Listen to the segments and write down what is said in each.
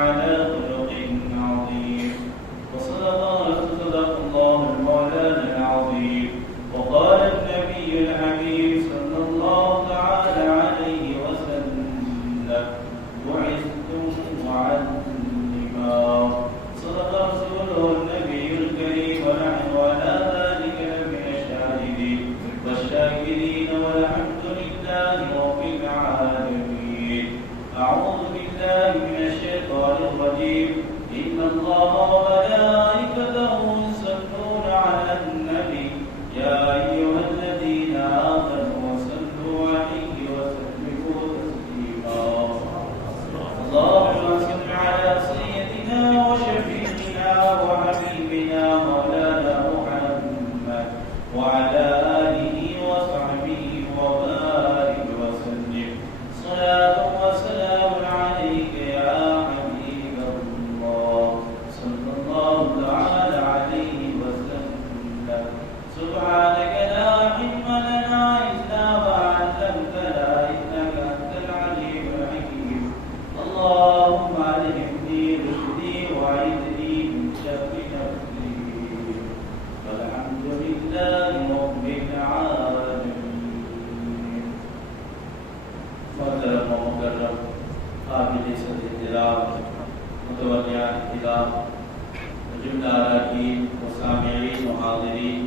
لعلى خلق عظيم وصدق الله المولانا العظيم وقال النبي الحبيب صلى الله تعالى عليه وسلم بعثتم معلما صدق رسوله النبي الكريم ونحن على ذلك لمن الشاهدين والشاكرين والحمد لله رب العالمين. أعوذ بالله من الشيطان الرجيم. إن الله وملائكته يصلون على النبي يا أيها الذين آمنوا صلوا عليه وسلموا تسليما. اللهم صل على سيدنا وشفيعنا وحبيبنا مولانا محمد وعلى آله وصحبه وبارك وسلم. صلاة وسلام عليك يا حبيب الله صلى الله تعالى عليه وسلم. سبحانك لا علم لنا إلا ما علمتنا إنك أنت العليم الحكيم. اللهم علمني رشدي وعيدني من شر نفسي. والحمد لله رب العالمين. محترم و مکرم قابل صد احترام متولیان احترام جملہ اراکین و سامعین و حاضرین،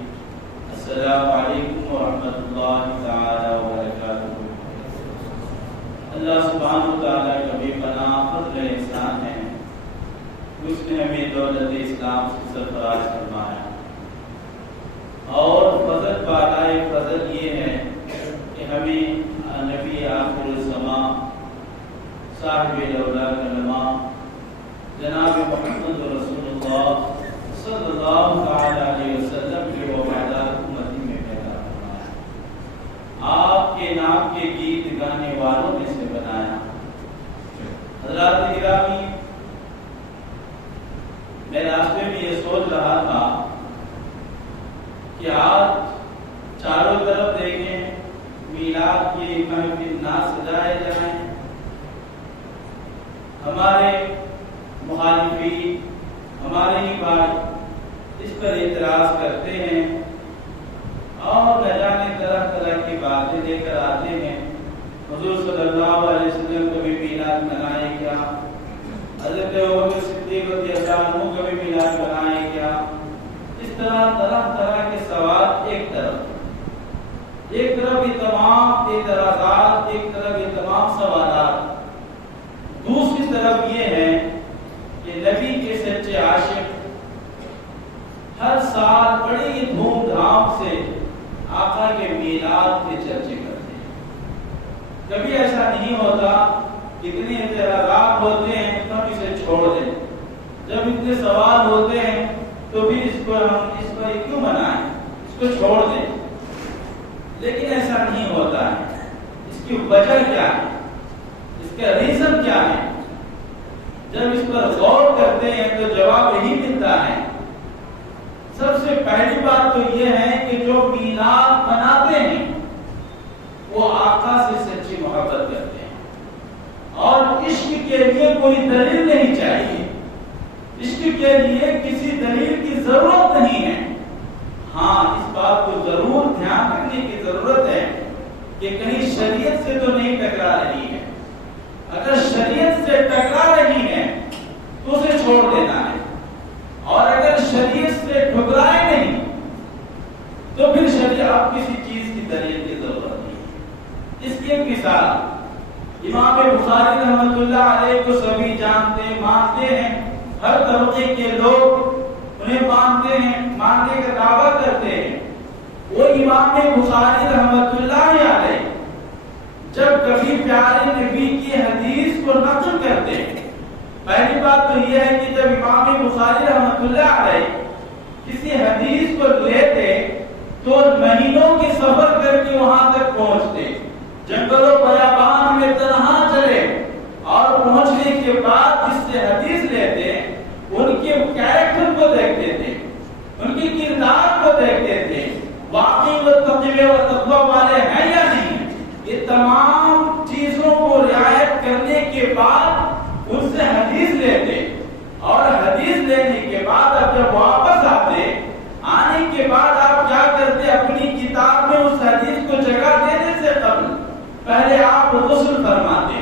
السلام علیکم ورحمۃ اللہ تعالی وبرکاتہ. اللہ سبحانہ وتعالی کا بے پناہ فضل احسان ہے، اس نے ہمیں دولت اسلام سے سرفراز فرمایا. اور فضل بالائے فضل یہ ہے کہ ہمیں نبی آخر الزمان صاحب الاولیاء کلمہ جناب محمد رسول اللہ صلی اللہ تعالی علیہ وسلم کے وفادار امتی میں پیدا فرمایا. آپ کے نام کے گیت گانے والوں میں سے بنایا. حضرات گرامی، میں راستے میں یہ سوچ رہا تھا کہ آج چاروں طرف دیکھیں میلاد کی محفل نہ سجائے جائیں. ہمارے مخالفین، ہمارے ہی بھائی اس پر اعتراض کرتے ہیں اور نہ جانے طرح طرح کی باتیں لے کر آتے ہیں. حضور صلی اللہ علیہ وسلم کبھی میلاد منائے کیا؟ حضرت ابوبکر صدیق رضی اللہ عنہ کبھی میلاد منائے کیا؟ اس طرح طرح طرح کے سوال ایک طرف یہ تمام اعتراضات، ایک طرف یہ تمام سوالات. دوسری طرف یہ ہے کہ نبی کے سچے عاشق ہر سال بڑی دھوم دھام سے آقا کے میلاد کے چرچے کرتے ہیں. کبھی ایسا نہیں ہوتا اتنے اعتراضات ہوتے ہیں تو ہم اسے چھوڑ دیں، جب اتنے سوال ہوتے ہیں تو بھی اس کو کیوں منائیں، اس کو چھوڑ دیں. لیکن ایسا نہیں ہوتا ہے. اس کی وجہ کیا ہے؟ اس کا ریزن کیا ہے؟ جب اس پر غور کرتے ہیں تو جواب یہی ملتا ہے. سب سے پہلی بات تو یہ ہے کہ جو میلاد مناتے ہیں وہ آقا سے سچی محبت کرتے ہیں اور عشق کے لیے کوئی دلیل نہیں چاہیے. عشق کے لیے کسی دلیل کی ضرورت نہیں ہے. ہاں، اس بات کو ضرور دھیان رکھنے کی ضرورت ہے کہ کہیں شریعت سے تو نہیں ٹکرا رہی ہے. اگر شریعت سے ٹکرا رہی ہے تو اسے چھوڑ دینا ہے، اور اگر شریعت سے ٹکرائے نہیں تو پھر شریعت آپ کسی چیز کی دلیل کی ضرورت نہیں. اس کی ایک مثال امام بخاری رحمۃ اللہ علیہ کو سبھی جانتے مانتے ہیں. ہر طبقے کے لوگ انہیں مانتے ہیں، ماننے کا دعویٰ کرتے ہیں. وہ امام بخاری رحمۃ اللہ علیہ جب کبھی پیارے نبی کی حدیث کو نقل کرتے ہیں، پہلی بات تو یہ ہے کہ جب امام بخاری رحمۃ اللہ علیہ کسی حدیث کو لیتے تو مہینوں کے سفر کر کے وہاں تک پہنچتے، جنگلوں بیابان میں تنہا چلے اور پہنچنے کے بعد جس سے حدیث لیتے ان کے کیریکٹر کو دیکھتے تھے، ان کے کردار کو دیکھتے تھے، واقعی وہ تقوی و تقوی والے ہیں یا نہیں. یہ تمام چیزوں کو رعایت کرنے کے بعد ان سے حدیث لیتے اور حدیث لینے کے بعد اب جب واپس آنے کے بعد آپ کیا کرتے؟ اپنی کتاب میں اس حدیث کو جگہ دینے سے قبل پہلے آپ غسل فرماتے،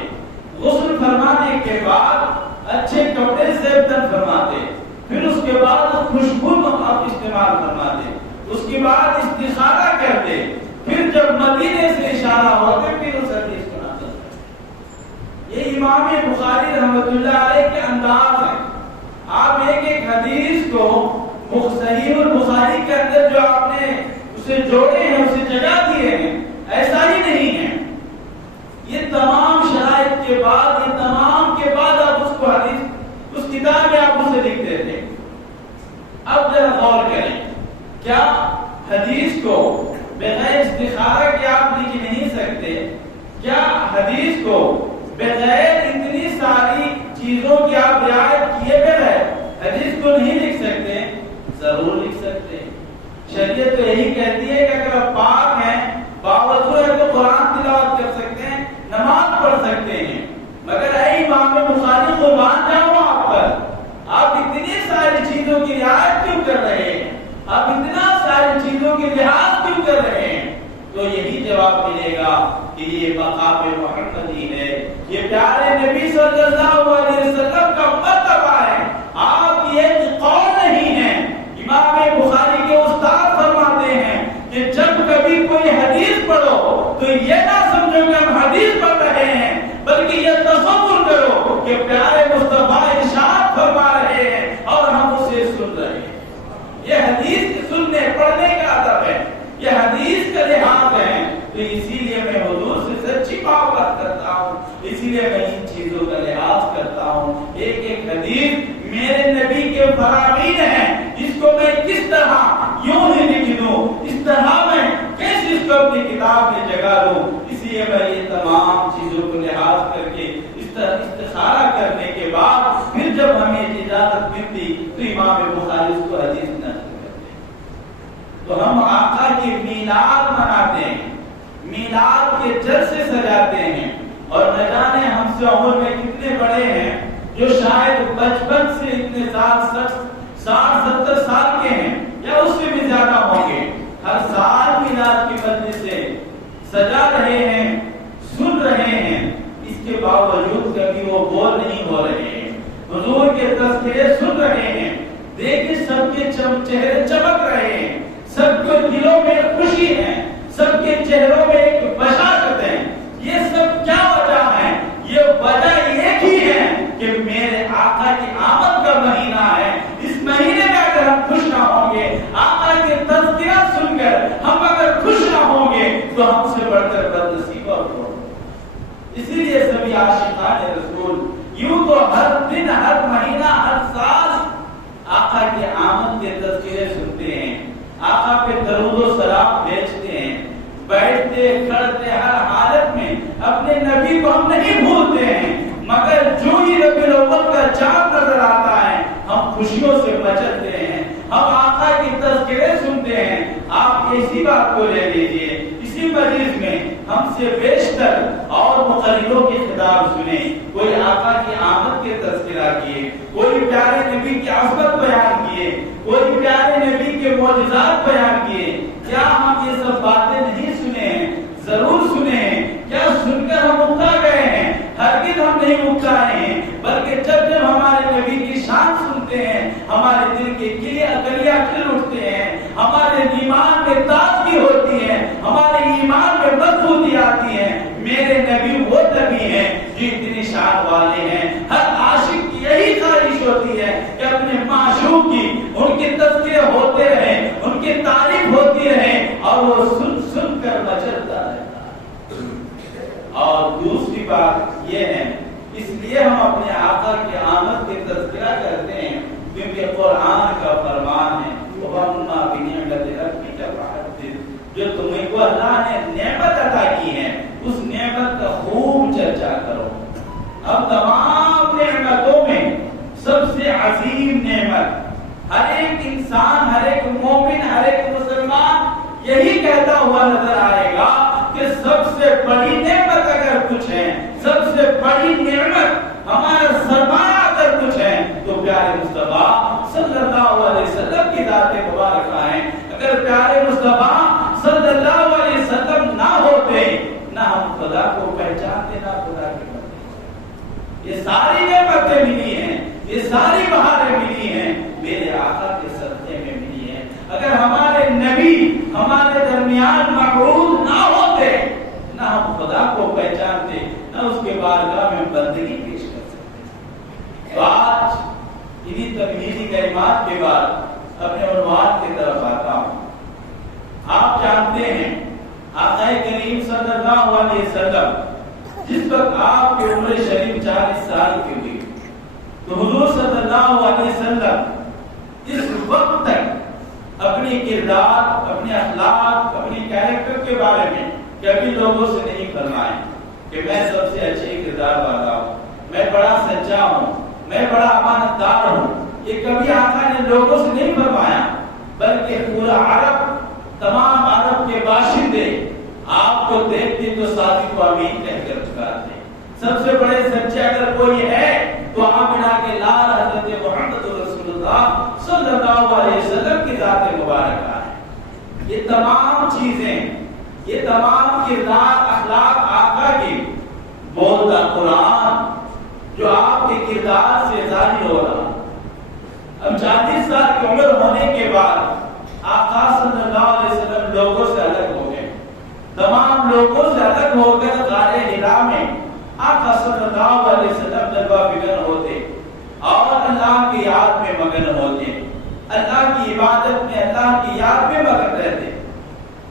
غسل فرمانے کے بعد اچھے کپڑے سے بدن فرماتے، پھر اس کے بعد خوشبو آپ استعمال فرماتے، اس کے بعد استخارہ کرتے، پھر جب مدینے سے اشارہ ہوتے پھر اس حدیث کو نازل کرتے۔ یہ امام بخاری رحمۃ اللہ علیہ کے انداز ہے۔ آپ ایک ایک حدیث کو صحیح البخاری کے اندر جو آپ نے اسے جوڑے ہیں، اسے جگہ دیے ہیں، ایسا ہی نہیں ہے۔ یہ تمام شرائط کے بعد، یہ تمام کے بعد آپ اس کو حدیث اس کتاب میں آپ اسے لکھ دیتے۔ اب ذرا غور کریں، کیا حدیث کو بغیر استخارہ کے آپ لکھ نہیں سکتے؟ کیا حدیث کو بغیر اتنی ساری چیزوں کی آپ رعایت کیے بغیر حدیث کو نہیں لکھ سکتے؟ ضرور لکھ سکتے ہیں۔ شریعت تو یہی کہتی ہے کہ اگر آپ پاک ہیں، باوضو ہے تو قرآن تلاوت کر سکتے ہیں، نماز پڑھ سکتے ہیں، مگر اے امام بخاری قربان جاؤں آپ پر، آپ اتنی ساری چیزوں کی رعایت کیوں کر رہے ہیں؟ آپ اتنا ساری چیزوں کی لحاظ کیوں کر رہے ہیں؟ تو یہی جواب ملے گا کہ یہ مقام محمدی ہے، یہ پیارے نبی صلی اللہ علیہ وسلم کا مرتبہ ہے۔ آپ یہ قول نہیں ہے۔ امام بخاری کے استاد فرماتے ہیں کہ جب کبھی کوئی حدیث پڑھو تو یہ نہ سمجھو کہ ہم حدیث پڑھ رہے ہیں، بلکہ یہ تصور کرو کہ پیارے مصطفیٰ ارشاد فرما رہے ہیں اور ہم اسے سن رہے ہیں۔ یہ حدیث سننے پڑھنے کا ادب ہے، یہ حدیث کا لحاظ ہے۔ تو اسی لیے میں حضور سے سچی محبت کرتا ہوں، اسی لیے میں ان چیزوں کا لحاظ کرتا ہوں۔ ایک ایک حدیث میرے نبی کے فرامین ہیں، اس کو میں کس طرح یوں ہی لکھ دوں، اس طرح میں کیسے اس کو اپنی کتاب میں جگہ دوں۔ اسی لیے میں یہ تمام چیزوں کو لحاظ کر کے اس طرح استخارہ کرنے کے بعد پھر جب ہمیں اجازت ملتی تو امام بخاری اس کو حدیث نقل کرتے۔ تو ہم آقا کی میلاد مناتے ہیں، میلاد کے جلسے سجاتے ہیں، اور نہ جانے ہم سے عمر میں کتنے بڑے ہیں جو شاید بچپن سے اتنے سال 60-70 سال کے ہیں یا اس سے بھی زیادہ ہوں گے، ہر سال میلاد کی مجلس سے سجا رہے ہیں، سن رہے ہیں، اس کے باوجود کبھی وہ بول نہیں ہو رہے ہیں، حضور کے تذکرے سن رہے ہیں، دیکھیں سب کے چہرے چمک رہے ہیں، سب کے دلوں میں خوشی ہے، سب کے چہروں میں ایک بشاشت ہے۔ یہ سب کیا وجہ ہے؟ یہ وجہ ایک ہی ہے کہ میرے آقا کی آمد کا مہینہ ہے۔ اس مہینے میں اگر ہم خوش نہ ہوں گے، آقا کے تذکرہ سن کر ہم اگر خوش نہ ہوں گے تو ہم سے بڑھ کر بدنصیب اور کون؟ اسی لیے سبھی عاشقان رسول یوں تو ہر دن، ہر مہینہ، ہر سال آقا کے آمد کے تذکرے سنتے ہیں، آقا پہ درود و سلام بھیجتے ہیں، بیٹھتے کھڑتے ہر حالت میں اپنے نبی کو ہم نہیں بھولتے ہیں، مگر جو ہی ربیع الاول کا چاند نظر آتا ہے ہم خوشیوں سے مچلتے ہیں، ہم آقا کی تذکرے سنتے ہیں۔ آپ اسی بات کو لے لیجئے، اسی مجلس میں ہم سے بیشتر اور مقرروں کے خطاب سنیں، کوئی آقا کی آمد کے تذکرہ کیے، کوئی پیارے نبی کی عظمت بیان کیے، کوئی پیارے نبی کے معجزات بیان کیے۔ کیا ہم یہ سب باتیں نہیں سنے ہیں؟ ضرور سنے ہیں۔ کیا سن کر ہم اکتا گئے ہیں؟ ہرگز ہم نہیں اکتا رہے ہیں، بلکہ جب جب ہمارے نبی کی شان سنتے ہیں ہمارے دل کے کلیاں کھل اٹھتے ہیں، ہمارے ایمان میں تازگی ہوتی ہے، ہمارے ایمان میں مضبوطی آتی ہے۔ میرے نبی وہ نبی ہیں جو اتنی شان والے ہیں۔ ہر عاشق کی یہی خواہش ہوتی ہے کہ اپنے معشوق کی ان کے تذکرے ہوتے رہیں، ان کی تعریف ہوتی رہے اور وہ سن سن کر مچلتا رہتا۔ اور دوسری بات یہ ہے، اس لیے ہم اپنے آقا کی آمد کے تذکرہ کرتے ہیں کیونکہ قرآن کا فرمان ہے وَأَمَّا بِنِعْمَةِ رَبِّكَ فَحَدِّثْ، جو تمہیں کو اللہ نے نعمت عطا کی ہے اس نعمت کا خوب چرچا کرو۔ اب تمام نعمتوں میں سب سے عظیم نعمت ہر ایک انسان، ہر ایک مومن، ہر ایک مسلمان یہی کہتا ہوا نظر آئے گا کہ سب سے بڑی نعمت اگر کچھ ہے، سب سے بڑی نعمت ہمارا سرمایہ اگر کچھ ہے تو پیارے خدا کو پہچانتے نہ خدا کے بندے۔ یہ ساری نعمتیں ملی ہیں، یہ ساری بہاریں ملی ہیں، میرے آقا کے صدقے میں ملی ہیں۔ اگر ہمارے نبی ہمارے درمیان مقبول نہ ہوتے، نہ ہم خدا کو پہچانتے، نہ اس کے بارگاہ میں بندگی پیش کر سکتے۔ تو آج انہی تمہیدی کلمات کے بعد اپنے عنوان کی طرف آتا ہوں۔ آپ جانتے ہیں آقا کریم صلی اللہ علیہ وسلم جس وقت آپ کی عمر شریف 40 سال کی ہوئی تو حضور صلی اللہ علیہ وسلم اس وقت تک اپنی کردار، اپنے اخلاق، اپنی کیریکٹر کے بارے میں کبھی لوگوں سے نہیں فرمائے کہ میں سب سے اچھے کردار والا ہوں، میں بڑا سچا ہوں، میں بڑا امانت دار ہوں۔ یہ کبھی آقا نے لوگوں سے نہیں فرمایا، بلکہ پورا عرب، تمام عرب کے باشندے آپ کو دیکھتے تو صادق و امین کہہ کر پکارتے۔ سب سے بڑے سچے اگر کوئی ہے تو آمنہ کے لال حضرت محمد رسول اللہ صلی اللہ علیہ وسلم کی ذات مبارکہ ہے۔ یہ تمام چیزیں، یہ تمام کردار، اخلاق آقا کی بولتا قرآن جو آپ کے کردار سے ظاہر ہو رہا۔ اب 40 سال کی عمر ہونے کے بعد آقا صلی اللہ علیہ وسلم لوگوں سے الگ ہو گئے، تمام لوگوں سے الگ ہو کر غار حرا میں آقا صلی اللہ علیہ وسلم جلوہ فکر ہوتے اور اللہ کی یاد میں مگن ہوتے، اللہ کی عبادت میں، اللہ کی یاد میں مگن رہتے۔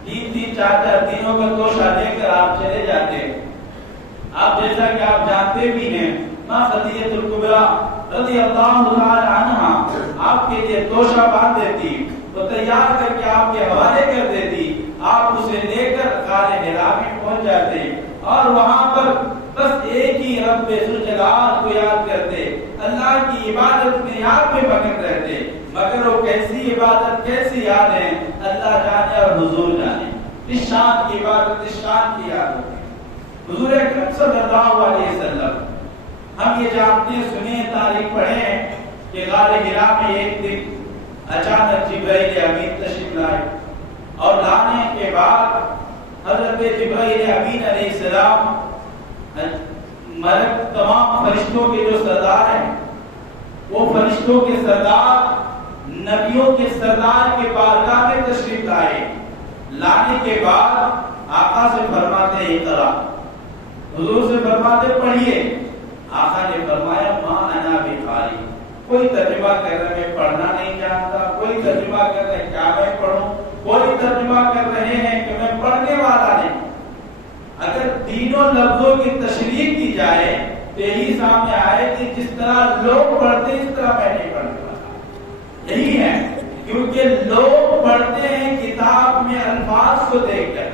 3 4 دنوں کا توشہ لے کر آپ چلے جاتے۔ آپ جیسا کہ آپ جانتے بھی ہیں ماں خدیجہ الکبریٰ رضی اللہ تعالی عنہا آپ کے لیے توشہ باندھ دیتی، وہ تیار کر کے آپ کے حوالے کر دیتی، آپ اسے لے کر غار حرا میں پہنچ جاتے اور وہاں پر بس ایک ہی رب ذوالجلال کو یاد کرتے، اللہ کی عبادت میں یاد میں مگن رہتے۔ مگر وہ کیسی عبادت، کیسی یاد ہے، اللہ جانے اور حضور جانے۔ اس شان کی عبادت، اس شان کی یاد ہوتی۔ حضور اکرم صلی اللہ علیہ وسلم ہم یہ جانتے ہیں، سنیں، تاریخ پڑھیں کہ غار حرا میں ایک دن اچانک جبرائیل امین تشریف لائے اور لانے کے بعد حضرت جبرائیل امین علیہ السلام ملک تمام فرشتوں کے جو سردار ہیں، وہ فرشتوں کے سردار، نبیوں کے سردار کے بارگاہ میں تشریف لائے۔ لانے کے بعد آقا سے فرماتے ہیں اقرا، حضور سے فرماتے پڑھیے۔ آقا نے فرمایا ماں انا بقاری، کوئی ترجمہ کر رہے میں پڑھنا نہیں جانتا، کوئی ترجمہ کر رہے کیا میں پڑھوں، کوئی ترجمہ کر رہے ہیں کہ میں پڑھنے والا نہیں۔ اگر تینوں لفظوں کی تشریح کی جائے تو یہی سامنے آئے کہ جس طرح لوگ پڑھتے اس طرح میں نہیں پڑھنے والا۔ یہی ہے کیونکہ لوگ پڑھتے ہیں کتاب میں الفاظ کو دیکھ کر،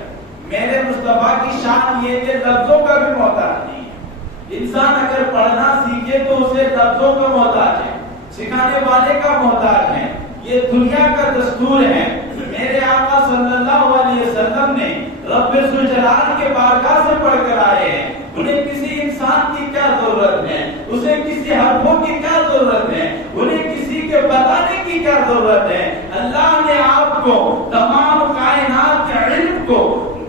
میرے مصطفیٰ کی شان یہ کہ لفظوں کا بھی محتاج نہیں ہے۔ انسان اگر پڑھنا سیکھے تو اسے لفظوں کا محتاج ہے، سکھانے والے کا محتاج ہے۔ یہ دنیا کا دستور ہے۔ میرے آقا صلی اللہ علیہ وسلم نے رب ذوالجلال کے بارگاہ سے پڑھ کر آئے ہیں۔ انہیں کسی انسان کی کیا ضرورت ہے، اسے کسی حرفوں کی کیا ضرورت ہے، انہیں کسی کے بتانے کی کیا ضرورت ہے۔ اللہ نے آپ کو تمام کائنات کے علم کو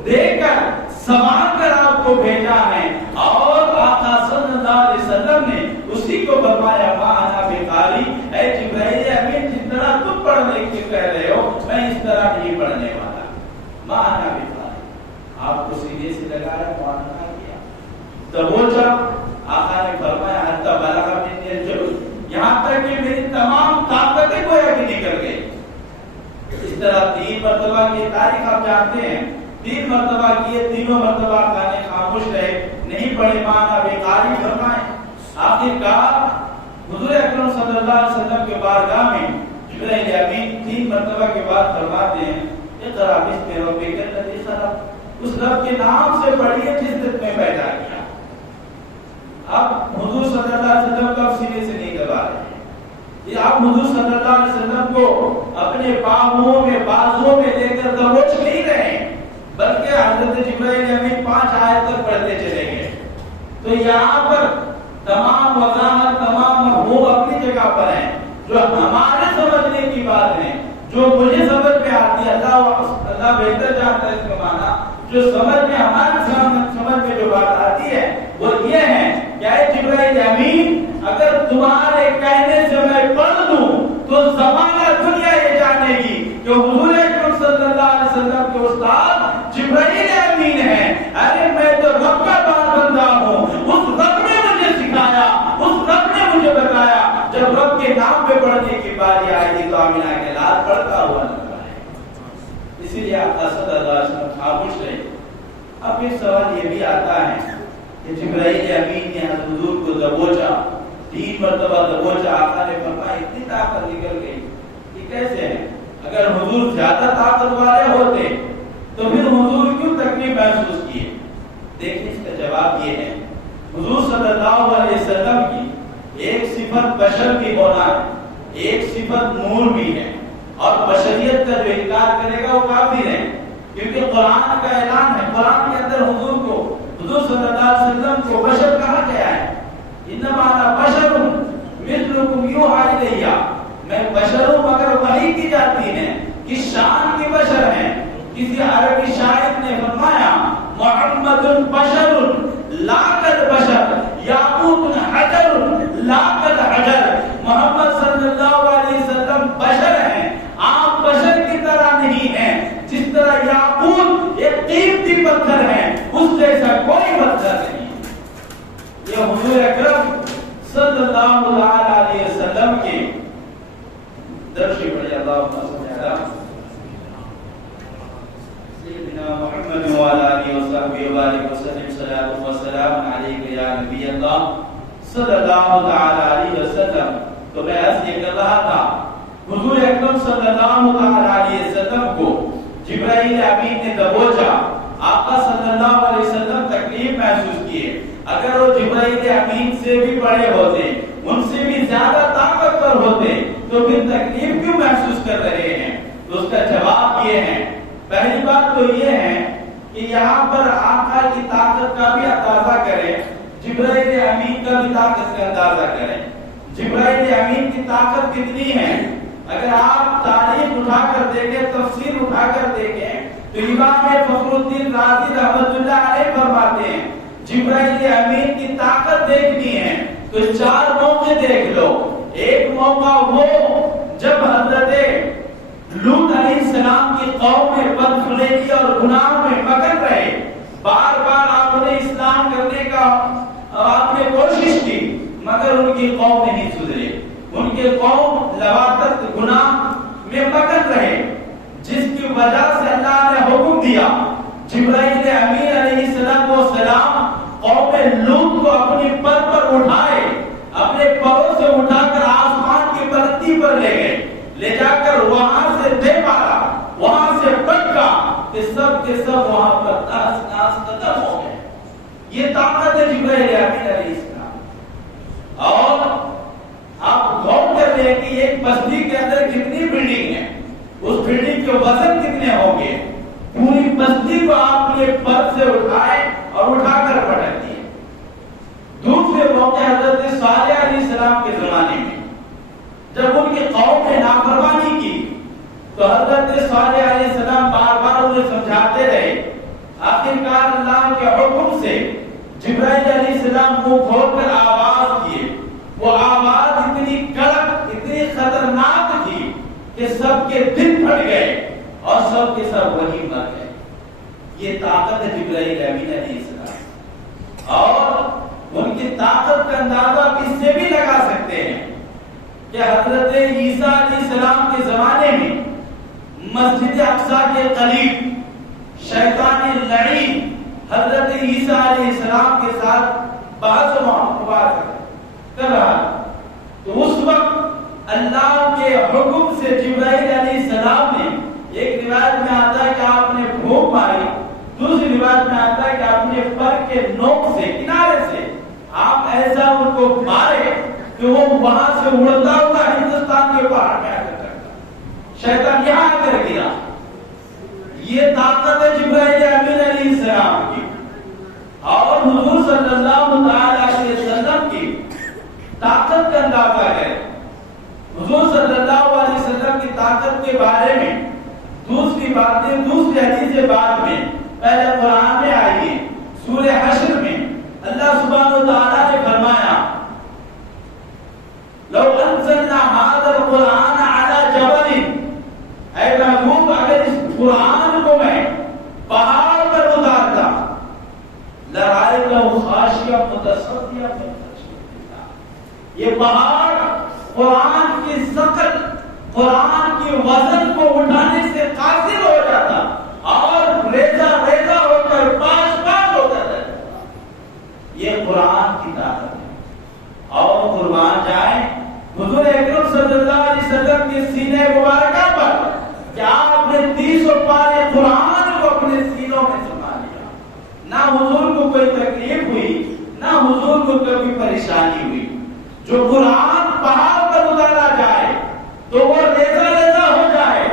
دے کر سنوار کر آپ کو بھیجا ہے اور آقا صلی اللہ علیہ وسلم نے اسی کو فرمایا ماں انا بقاری، اے جبرائیل امین جس طرح تم پڑھنے کی کہہ رہے ہو میں اس طرح نہیں پڑھنے والا، ماں انا بقاری۔ آپ کو سینے سے لگایا، معانقہ کیا، تو وہ جب آقا نے فرمایا حتی بلغ منی الجہد، یہاں تک کہ میری تمام طاقتیں گویا کہ نکل گئی۔ اس طرح 3 مرتبہ کی تاریخ آپ جانتے ہیں، 3 مرتبہ کیے، تینوں مرتبہ کھانے خاموش رہے، نہیں پڑھے ماں انا بقاری فرمائے۔ آخر کار حضور اکرم صلی اللہ علیہ وسلم کے بارگاہ میں جبرائیل امین 3 مرتبہ کے بعد فرماتے ہیں اقرأ باسم ربک الذی خلق، اس رب کے نام سے پڑھیے جس نے تمہیں پیدا کیا۔ اب حضور صلی اللہ علیہ وسلم کو سینے سے نہیں دبا رہے ہیں، یہ آپ حضور صلی اللہ علیہ وسلم کو اپنے باہوں میں، بازوں میں لے کر دبوچ نہیں رہے ہیں، بلکہ حضرت جبرائیل امین 5 آیت تک پڑھتے چلے گئے۔ تو یہاں پر تمام وضاحت، تمام مفہوم اپنی جگہ پر ہیں، جو ہمارے سمجھنے کی بات ہے، جو مجھے سمجھ میں آتی ہے، اللہ بہتر جانتا ہے اس کا معنی، جو سمجھ میں ہمارے سمجھ میں جو بات آتی ہے وہ یہ ہے کہ اے جبرائیل امین اگر تمہارے کہنے سے میں پڑھ دوں تو زمانہ دنیا یہ جانے گی کہ حضور اکرم صلی اللہ علیہ وسلم کے استاد جبرائیل امین ہیں. ارے میں تو رب کا بندہ ہوں. اس رب نے مجھے سکھایا, اس رب نے مجھے بتایا. جب رب کے نام پہ پڑھنے کی باری آئی تھی تو آمینہ کے لال پڑھتا ہوا نظر آیا. اسی لیے آپ صلی اللہ علیہ وسلم خاموش رہے. اب ایک سوال یہ بھی آتا ہے کہ جبرائیل امین نے حضور کو دبوچا, 3 مرتبہ دبوچا. آقا نے فرمایا اتنی طاقت نکل گئی. یہ کیسے ہے؟ اگر حضور زیادہ طاقت والے ہوتے تو پھر حضور کیوں تکلیف محسوس کیے؟ دیکھیں اس کا جواب یہ ہے, حضور صلی اللہ علیہ وسلم کی ایک صفت بشر کی ہونا ہے, ایک صفت نور بھی ہے, اور بشریت کا جو انکار کرے گا وہ کافر ہے. کیونکہ قرآن کا اعلان ہے, قرآن کے اندر حضور کو, حضور صلی اللہ علیہ وسلم کو بشر کہا گیا ہے. انما انا بشر مثلکم یوحی الی, میں بشر ہوں مگر وحی کی جاتی ہے. کس شان کی بشر ہیں؟ کسی عربی شاعر نے فرمایا محمد بشر لا کل بشر یاقوت حجر لا کل حجر. محمد صلی اللہ علیہ وسلم بشر ہیں, آپ بشر کی طرح نہیں ہیں. جس طرح یاقوت ایک قیمتی پتھر ہے اس جیسا کوئی پتھر نہیں. یہ حضور اکرم صلی اللہ علیہ وسلم کے درشی پڑھے. اللہم صلی علی سیدنا محمد وعلی آلہ وصحبہ وبارک وسلم. صلاۃ و سلام علیک یا نبی اللہ صلی اللہ علیہ وسلم. تو میں عرض یہ کر رہا تھا حضور اکرم صلی اللہ علیہ وسلم کو جبرائیل امین نے دبوچا. آقا صلی اللہ علیہ وسلم تکلیف محسوس کیے. اگر وہ جبرائیل امین سے بھی بڑے ہوتے, ان سے بھی زیادہ طاقتور ہوتے تو پھر تکلیف کیوں محسوس کر رہے ہیں؟ تو اس کا جواب یہ ہے, پہلی بات تو یہ ہے کہ یہاں پر آقا کی طاقت کا بھی اندازہ کریں, جبرائیل امین کا بھی طاقت کا اندازہ کریں. جبرائیل امین کی طاقت کتنی ہے؟ اگر آپ تاریخ اٹھا کر دیکھیں, تفسیر اٹھا کر دیکھیں تو امام فخر الدین رازی رحمۃ اللہ علیہ فرماتے ہیں جبرائیل امین کی طاقت دیکھنی ہے تو 4 موقع دیکھ لو. ایک موقع وہ جب حضرت لوط علیہ السلام کی قوم میں بدفعلی اور گناہ میں مگن رہے, بار بار آپ نے اسلام کرنے کا آپ نے کوشش کی مگر ان کی قوم نہیں سدھری. ان کے قوم لواطت گناہ میں مگن رہے, جس کی وجہ سے اللہ نے حکم دیا جبرائیل امین علیہ السلام قوم لوط کو اپنی پر پر اٹھائے, اپنے پروں سے اٹھا کر آسمان کی بلندی پر لے گئے, لے جا کر وہاں سے دے مارا, وہاں سے پٹکا کہ سب کے سب وہاں پر ناس ناس ختم ہو گئے. یہ طاقت ہے جبرائیل امین علیہ السلام. اور آپ غور کر لیں کہ ایک بستی کے اندر کتنی بلڈنگ ہے, اس بلڈنگ کے وزن کتنے ہوں گے. پوری بستی کو آپ نے پر سے اٹھائے اور اٹھا کر پٹک دیے. دوسرے موقع حضرت صالح علیہ السلام کے زمانے میں جب ان کی قوم نے نافرمانی کی تو حضرت صالح علیہ السلام بار بار انہیں سمجھاتے رہے. آخرکار اللہ کے حکم سے جبرائیل علیہ السلام منہ کھول کر آواز کیے. وہ آواز اتنی کڑک, اتنی خطرناک تھی کہ سب کے دل پھٹ گئے اور سب کے سب وہی مر گئے. یہ طاقت ہے جبرائیل امین علیہ السلام. اور ان کی طاقت کا اندازہ آپ اس سے بھی لگا سکتے ہیں کہ حضرت عیسیٰ علیہ السلام کے زمانے میں مسجد اقصی کے قریب شیطان لعین حضرت عیسیٰ علیہ السلام کے ساتھ بحث و مباحثہ کر رہا. تو اس وقت اللہ کے حکم سے جبرائیل علیہ السلام نے, ایک روایت میں آتا ہے کہ آپ نے پھونک ماری, دوسری روایت میں آتا ہے کہ آپ نے پر کے نوک سے, کنارے سے آپ ایسا ان کو مارے کہ وہ وہاں سے اڑتا ہوا ہندوستان کے پہاڑ میں آ کر کرتا. شیطان یہاں آ کر گرا. یہ طاقت ہے جبرائیل امین علیہ السلام کی. اور حضور صلی اللہ علیہ وسلم کی طاقت کا اندازہ ہے. حضور صلی اللہ علیہ وسلم کی طاقت کے بارے میں دوسری باتیں دوسری حدیث بعد میں, پہلے قرآن میں آئی ہے سورہ حشر میں دیا اپنے تشریف کے ساتھ۔ یہ پہاڑ قرآن کی ثقل، قرآن کی وزن کو اٹھانے سے قاصر ہو جاتا اور ریزہ ریزہ ہو کر پاش پاش ہو کر رہتا۔ یہ قرآن کی طاقت ہے۔ اور قربان جائیں حضور اکرم صلی اللہ علیہ وسلم کے سینے مبارکہ پر کہ آپ نے 30 پارے قرآن کو اپنے سینوں میں سما لیا۔ نہ حضور کو کوئی تکلیف ہوئی، نہ حضور کو کبھی پریشانی ہوئی۔ جو قرآن پہاڑ پر اتارا جائے تو وہ ریزہ ریزہ ہو جائے،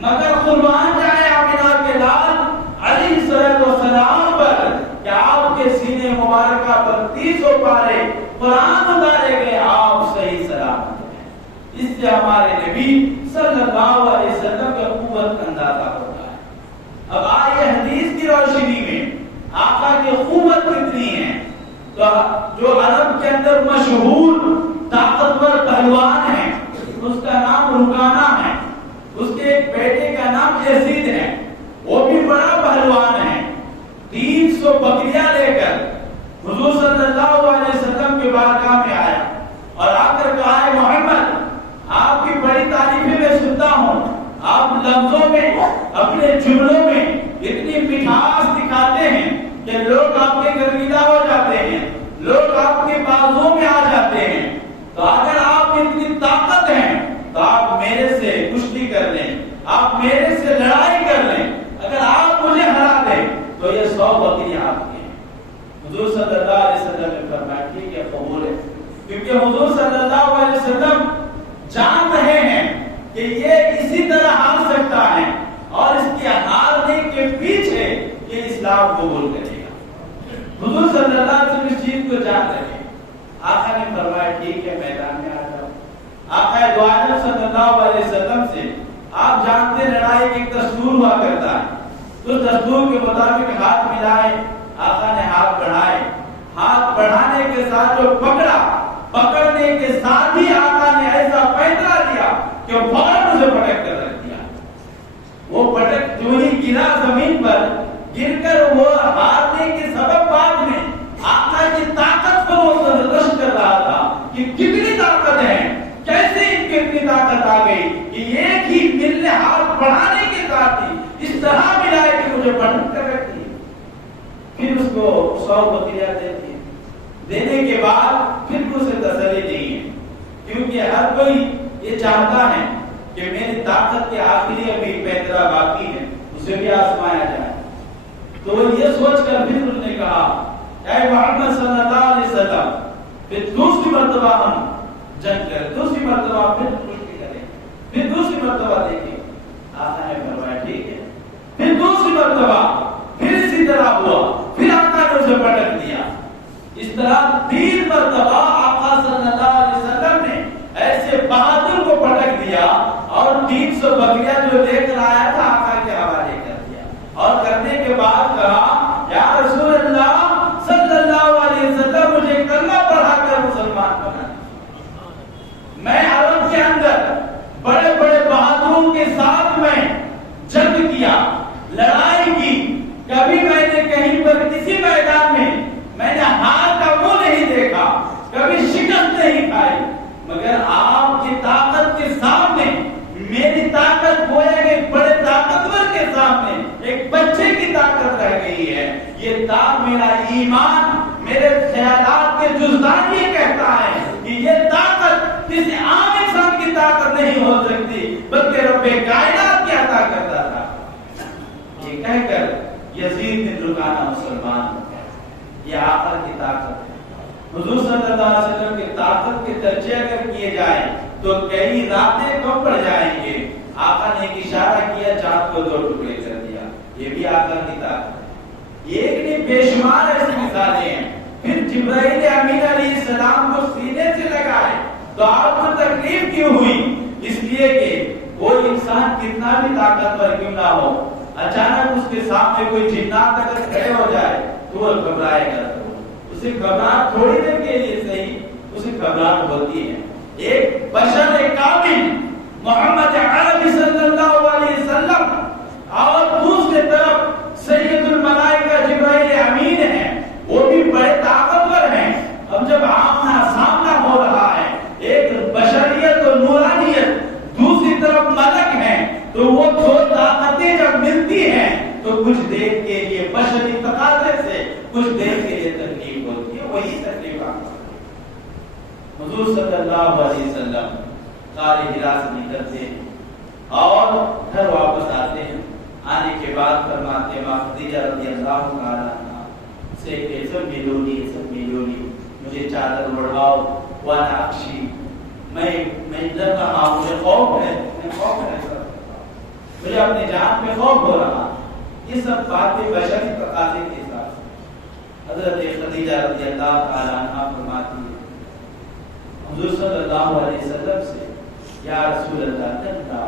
مگر قربان جائے آمنہ کے لال علیہ السلام پر کہ آپ کے سینے مبارکہ پر 30 پارے قرآن اتارے گئے، آپ صحیح سلامت ہیں۔ اس سے ہمارے نبی صلی اللہ علیہ وسلم کا قوت کا اندازہ ہوتا ہے۔ اب آئیے حدیث کی روشنی میں آقا کی قوت کتنی ہے۔ تو جو عرب کے اندر مشہور طاقتور پہلوان ہے اس کا نام رکانہ ہے، اس کے ایک بیٹے کا نام یزید ہے، وہ بھی بڑا پہلوان ہے۔ 300 بکریاں لے کر حضور صلی اللہ علیہ وسلم کے بارگاہ میں آیا اور آ کر کہا ہے محمد آپ کی بڑی تعریفیں میں سنتا ہوں، آپ لفظوں میں اپنے جملوں میں اتنی مٹھاس دکھاتے ہیں کہ لوگ آپ کے گرویدہ ہو جاتے ہیں، لوگ آپ کے بازوں میں آ جاتے ہیں۔ تو اگر آپ اتنی طاقت ہیں تو آپ میرے سے کشتی کر لیں، آپ میرے سے لڑائی کر لیں، اگر آپ مجھے ہرا دیں تو یہ 100 بکریاں آپ کی ہیں۔ حضور صلی اللہ علیہ وسلم نے فرمایا ٹھیک ہے قبول ہے، کیونکہ حضور صلی اللہ علیہ وسلم جان رہے ہیں کہ یہ اسی طرح ہار سکتا ہے اور اس کے ہارنے کے پیچھے یہ اسلام قبول کرے گا۔ حضور صلی اللہ علیہ وسلم اس چیز کو جان رہے ہیں۔ آقا نے فرمایا ٹھیک ہے میدان میں آ جاؤ۔ آقا دو عالم صلی اللہ علیہ وسلم سے آپ جانتے لڑائی کے ایک دستور ہوا کرتا ہے، اس دستور کے مطابق ہاتھ ملائے، آقا نے ہاتھ بڑھائے، ہاتھ بڑھانے کے ساتھ جو پکڑا، پکڑنے کے ساتھ ہی آقا نے ایسا پیدرا دیا کہ فوراً اسے پٹک کر رکھ دیا۔ وہ پٹک جو ہی گرا زمین پر، گر کر وہ ہارنے کے سبب بعد میں آقا کی طاقت کو وہ رشک کر رہا تھا کہ کتنی طاقت ہے، کیسے ان کی اتنی طاقت آ گئی کہ ایک ہی ملنے ہاتھ بڑھانے کے ساتھ ہی اس طرح ملائے کہ مجھے پٹک کر رکھ دیا۔ پھر اس کو 100 بکریاں دیتی، دینے کے بعد پھر اسے تسلی نہیں ہے، کیونکہ ہر کوئی یہ چاہتا ہے کہ میری طاقت کے آخری ابھی پیدرا باقی ہے، اسے بھی آزمایا جائے۔ تو وہ یہ سوچ کر پھر انہوں نے کہا اے محمد صلی اللہ علیہ وسلم پھر دوسری مرتبہ ہم جنگ کریں، دوسری مرتبہ پھر کشتی کریں، پھر دوسری مرتبہ دیکھیں۔ آقا نے فرمایا ٹھیک ہے۔ پھر دوسری مرتبہ پھر اسی طرح ہوا، پھر آقا نے اسے پٹک دیا۔ اس طرح 3 مرتبہ آقا صلی اللہ علیہ وسلم نے ایسے بہادر کو پٹک دیا اور 300 بکریاں جو لے کر آیا تھا آقا کے حوالے کر دیا، اور کرنے کے بعد کہا یا رسول اللہ صلی اللہ علیہ وسلم مجھے کلمہ پڑھا کر مسلمان بنا۔ میں عرب کے اندر بڑے بڑے بہادروں کے ساتھ میں جنگ کیا، لڑائی کی، کبھی میں نے کہیں پر کسی میدان میں نے ہار کا منہ نہیں دیکھا، کبھی شکست نہیں کھائی، مگر آپ کی طاقت کے سامنے میری طاقت گویا کہ بڑے طاقتور کے سامنے ایک بچے کی طاقت رہ گئی ہے۔ یہ میرا ایمان، میرے خیالات کے جزدان یہ کہتا ہے کہ یہ طاقت کسی عام انسان کی طاقت نہیں ہو سکتی، بلکہ رب کائنات کی عطا کرتا تھا۔ یہ کہہ کر یزید بن رکانہ مسلمان ہو گیا۔ یہ آقا کی طاقت ہے۔ حضور صلی اللہ علیہ وسلم کی طاقت کے درجے اگر کیے جائیں تو کئی راتیں کم پڑ جائیں گے۔ آقا نے ایک اشارہ کیا، چاند کو 2 ٹکڑے کر دیا، یہ بھی آقا کی طاقت ہے۔ ایک نہیں بے شمار ایسی مثالیں ہیں۔ پھر جبرائیل امین علیہ السلام کو سینے سے لگائے تو آپ کو تکلیف کیوں ہوئی؟ اس لیے کہ کوئی انسان کتنا بھی طاقتور کیوں نہ ہو، اچانک اس کے سامنے کوئی جنات اگر کھڑے ہو جائے تو وہ گھبرائے گا، اسے گھبراہٹ تھوڑی دیر کے لیے صحیح، اسے گھبراہٹ ہوتی ہے۔ ایک بشر کامل محمد عربی صلی اللہ علیہ وسلم اور دوسری طرف سید الملائکہ جبرائیل امین ہیں، وہ بھی بڑے طاقتور ہیں، حضور صلی اللہ علیہ وسلم غار حرا سے نکلتے ہیں اور گھر واپس آتے ہیں. آنے کے بعد فرماتے ہیں خدیجہ رضی اللہ تعالیٰ عنہ سے کہ سب میلونی مجھے چادر اڑاؤ وانا اخشی میں ڈر رہا ہوں, مجھے خوف ہے مجھے اپنی جان پہ خوف ہو رہا. یہ سب باتیں بشری تقاضے کے ساتھ حضرت خدیجہ رضی اللہ تعالیٰ عنہ فرماتی ہے حضور صلی اللہ علیہ وسلم سے یا رسول اللہ کلا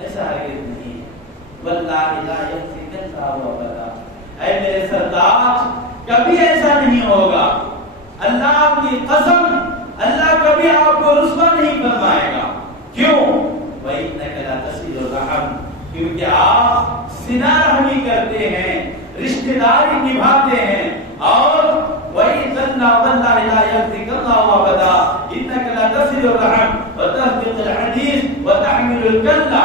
ایسا ہرگز نہیں ہے, واللہ لا یخزیک اللہ ابدا, اے میرے سردار کبھی ایسا نہیں ہوگا, اللہ کی قسم اللہ کبھی آپ کو رسوا نہیں فرمائے گا. کیوں؟ وَإِنَّكَ لَتَصِلُ الرَّحِمَ, کیونکہ آپ صلہ رحمی کرتے ہیں, رشتہ داری نبھاتے ہیں. اور وَإِذَنَّ وَاللَّهِ لَا يَخْزِيكَ اللَّهُ أَبَدًا إِنَّكَ لَتَصِلُ الرَّحِمَ وَتَصْدِقُ الْحَدِيثَ وَتَحْمِلُ الْكَلَّةَ.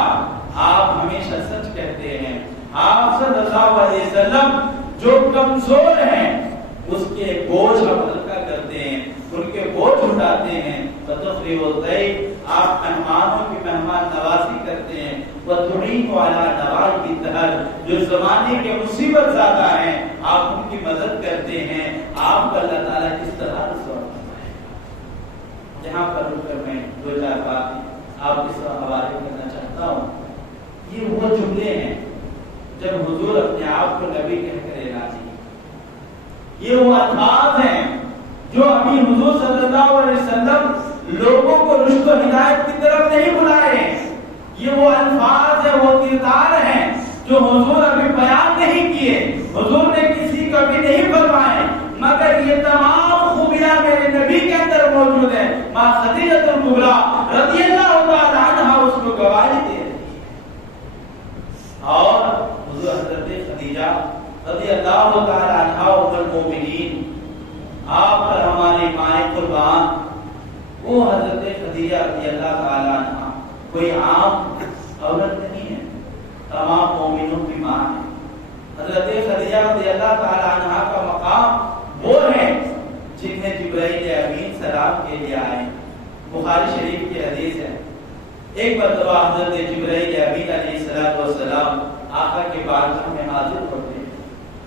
آپ ہمیشہ سچ کہتے ہیں. آپ صلی اللہ علیہ وسلم جو کمزور ہیں اس کے بوجھ ہلکا کرتے ہیں, ان کے بوجھ اٹھاتے ہیں. وتقرب الضيف, آپ مہمانوں کی مہمان نوازی کرتے ہیں. وتعين على نوائب الدهر, جو زمانے کے مصیبت زیادہ ہیں آپ ان کی مدد کرتے ہیں. آپ کو اللہ تعالیٰ کس طرح رسوا فرمائے گا. جہاں پر رک کر میں دو چار بات آپ کے ساتھ حوالے کرنا چاہتا ہوں. یہ وہ جملے ہیں جب حضور اپنے آپ کو نبی کہہ کر اعلان کیے. یہ وہ الفاظ ہیں جو ابھی حضور صلی اللہ علیہ وسلم لوگوں کو رشد و ہدایت کی طرف نہیں بلائے. یہ وہ الفاظ ہیں, وہ کردار ہیں جو حضور ابھی بیان نہیں کیے, حضور نے کسی کو بھی نہیں فرمائے, مگر یہ تمام خوبیاں میرے نبی کے اندر موجود ہیں. ماں خدیجہ الکبریٰ رضی اللہ تعالی عنہا اس کو گواہی دے رہی ہے. اور حضور حضرت خدیجہ رضی اللہ تعالی عنہا ام المؤمنین, آپ پر ہماری مائیں قربان, وہ حضرت خدیجہ رضی اللہ تعالی عنہا کوئی عام عورت نہیں ہے, تمام مومنوں کی ماں ہے. حضرت خدیجہ رضی اللہ تعالی عنہا کا مقام وہ ہے جنہیں جبرائیل امین سلام کے لیے آئے. بخاری شریف کی حدیث ہے, ایک مرتبہ حضرت جبرائیل امین علیہ السلام آقا کے بارگاہ میں حاضر ہوتے ہیں.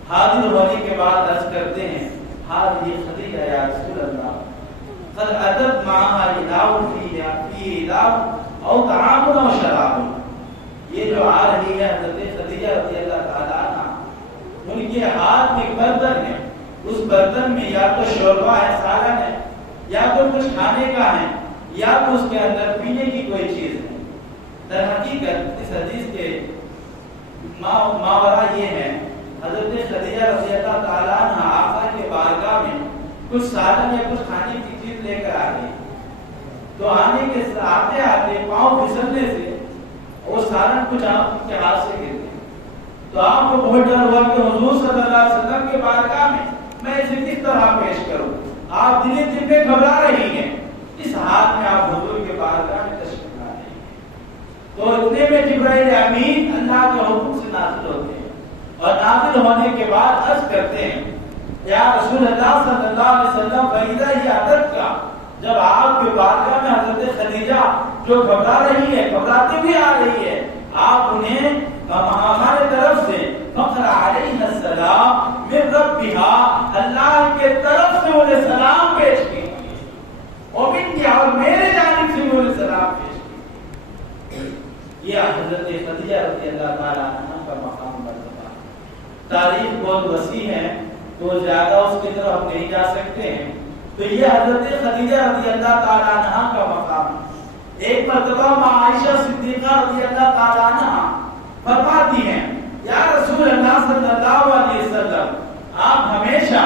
حاضر ہونے کے بعد عرض کرتے ہیں حاضر خدیجہ یا رسول اللہ قد اتت معها الہ فی الہ او طعام او شراب. یہ جو آ رہی ہے حضرت خدیجہ رضی اللہ تعالی عنہ, ان کے ہاتھ میں ایک برتن ہے, اس برتن میں یا تو شوربہ ہے, سالن ہے, یا تو کچھ کھانے کا ہے, یا تو اس کے اندر پینے کی کوئی چیز ہے. در حقیقت اس حدیث کے ماورا یہ ہے حضرت خدیجہ رضی اللہ تعالی عنہ آقا کے بارگاہ میں کچھ سالن یا کچھ کھانے کی چیز لے کر آ گئی. تو آنے کے آتے آتے پاؤں پھسلنے سے وہ سالن کچھ آپ کے ہاتھ سے گر گئے. تو آپ کو بہت ڈر ہوا کہ حضور صلی اللہ علیہ وسلم کے بارگاہ میں اسے کس طرح پیش کروں. آپ دن دن میں گھبرا رہی ہیں, اس حال میں آپ حضور کے بارگاہ میں تشریف لا رہی ہیں. تو اتنے میں جبرائیل امین اللہ کے حکم سے نازل ہوتے ہیں, اور نازل ہونے کے بعد عرض کرتے ہیں یا رسول اللہ صلی اللہ علیہ وسلم فریضہ یہ عادت کا, جب آپ کے بارگاہ میں حضرت خدیجہ جو گھبرا رہی ہے, گھبراتی ہوئی آ رہی ہے, آپ انہیں ہمارے طرف سے فقر علیہ السلام من ربها, اللہ کے طرف سے انہیں سلام پیش کیجیے, اور میرے جانب سے انہیں سلام پیش کیجیے. یہ حضرت خدیجہ رضی اللہ تعالی عنہ کا مقام مرتبہ. تاریخ بہت وسیع ہے تو زیادہ اس کی طرف ہم نہیں جا سکتے ہیں. تو یہ حضرت خدیجہ رضی اللہ تعالی عنہ کا مقام. ایک مرتبہ عائشہ صدیقہ رضی اللہ تعالی عنہ فرماتی ہیں یا رسول اللہ صلی اللہ علیہ وسلم, آپ ہمیشہ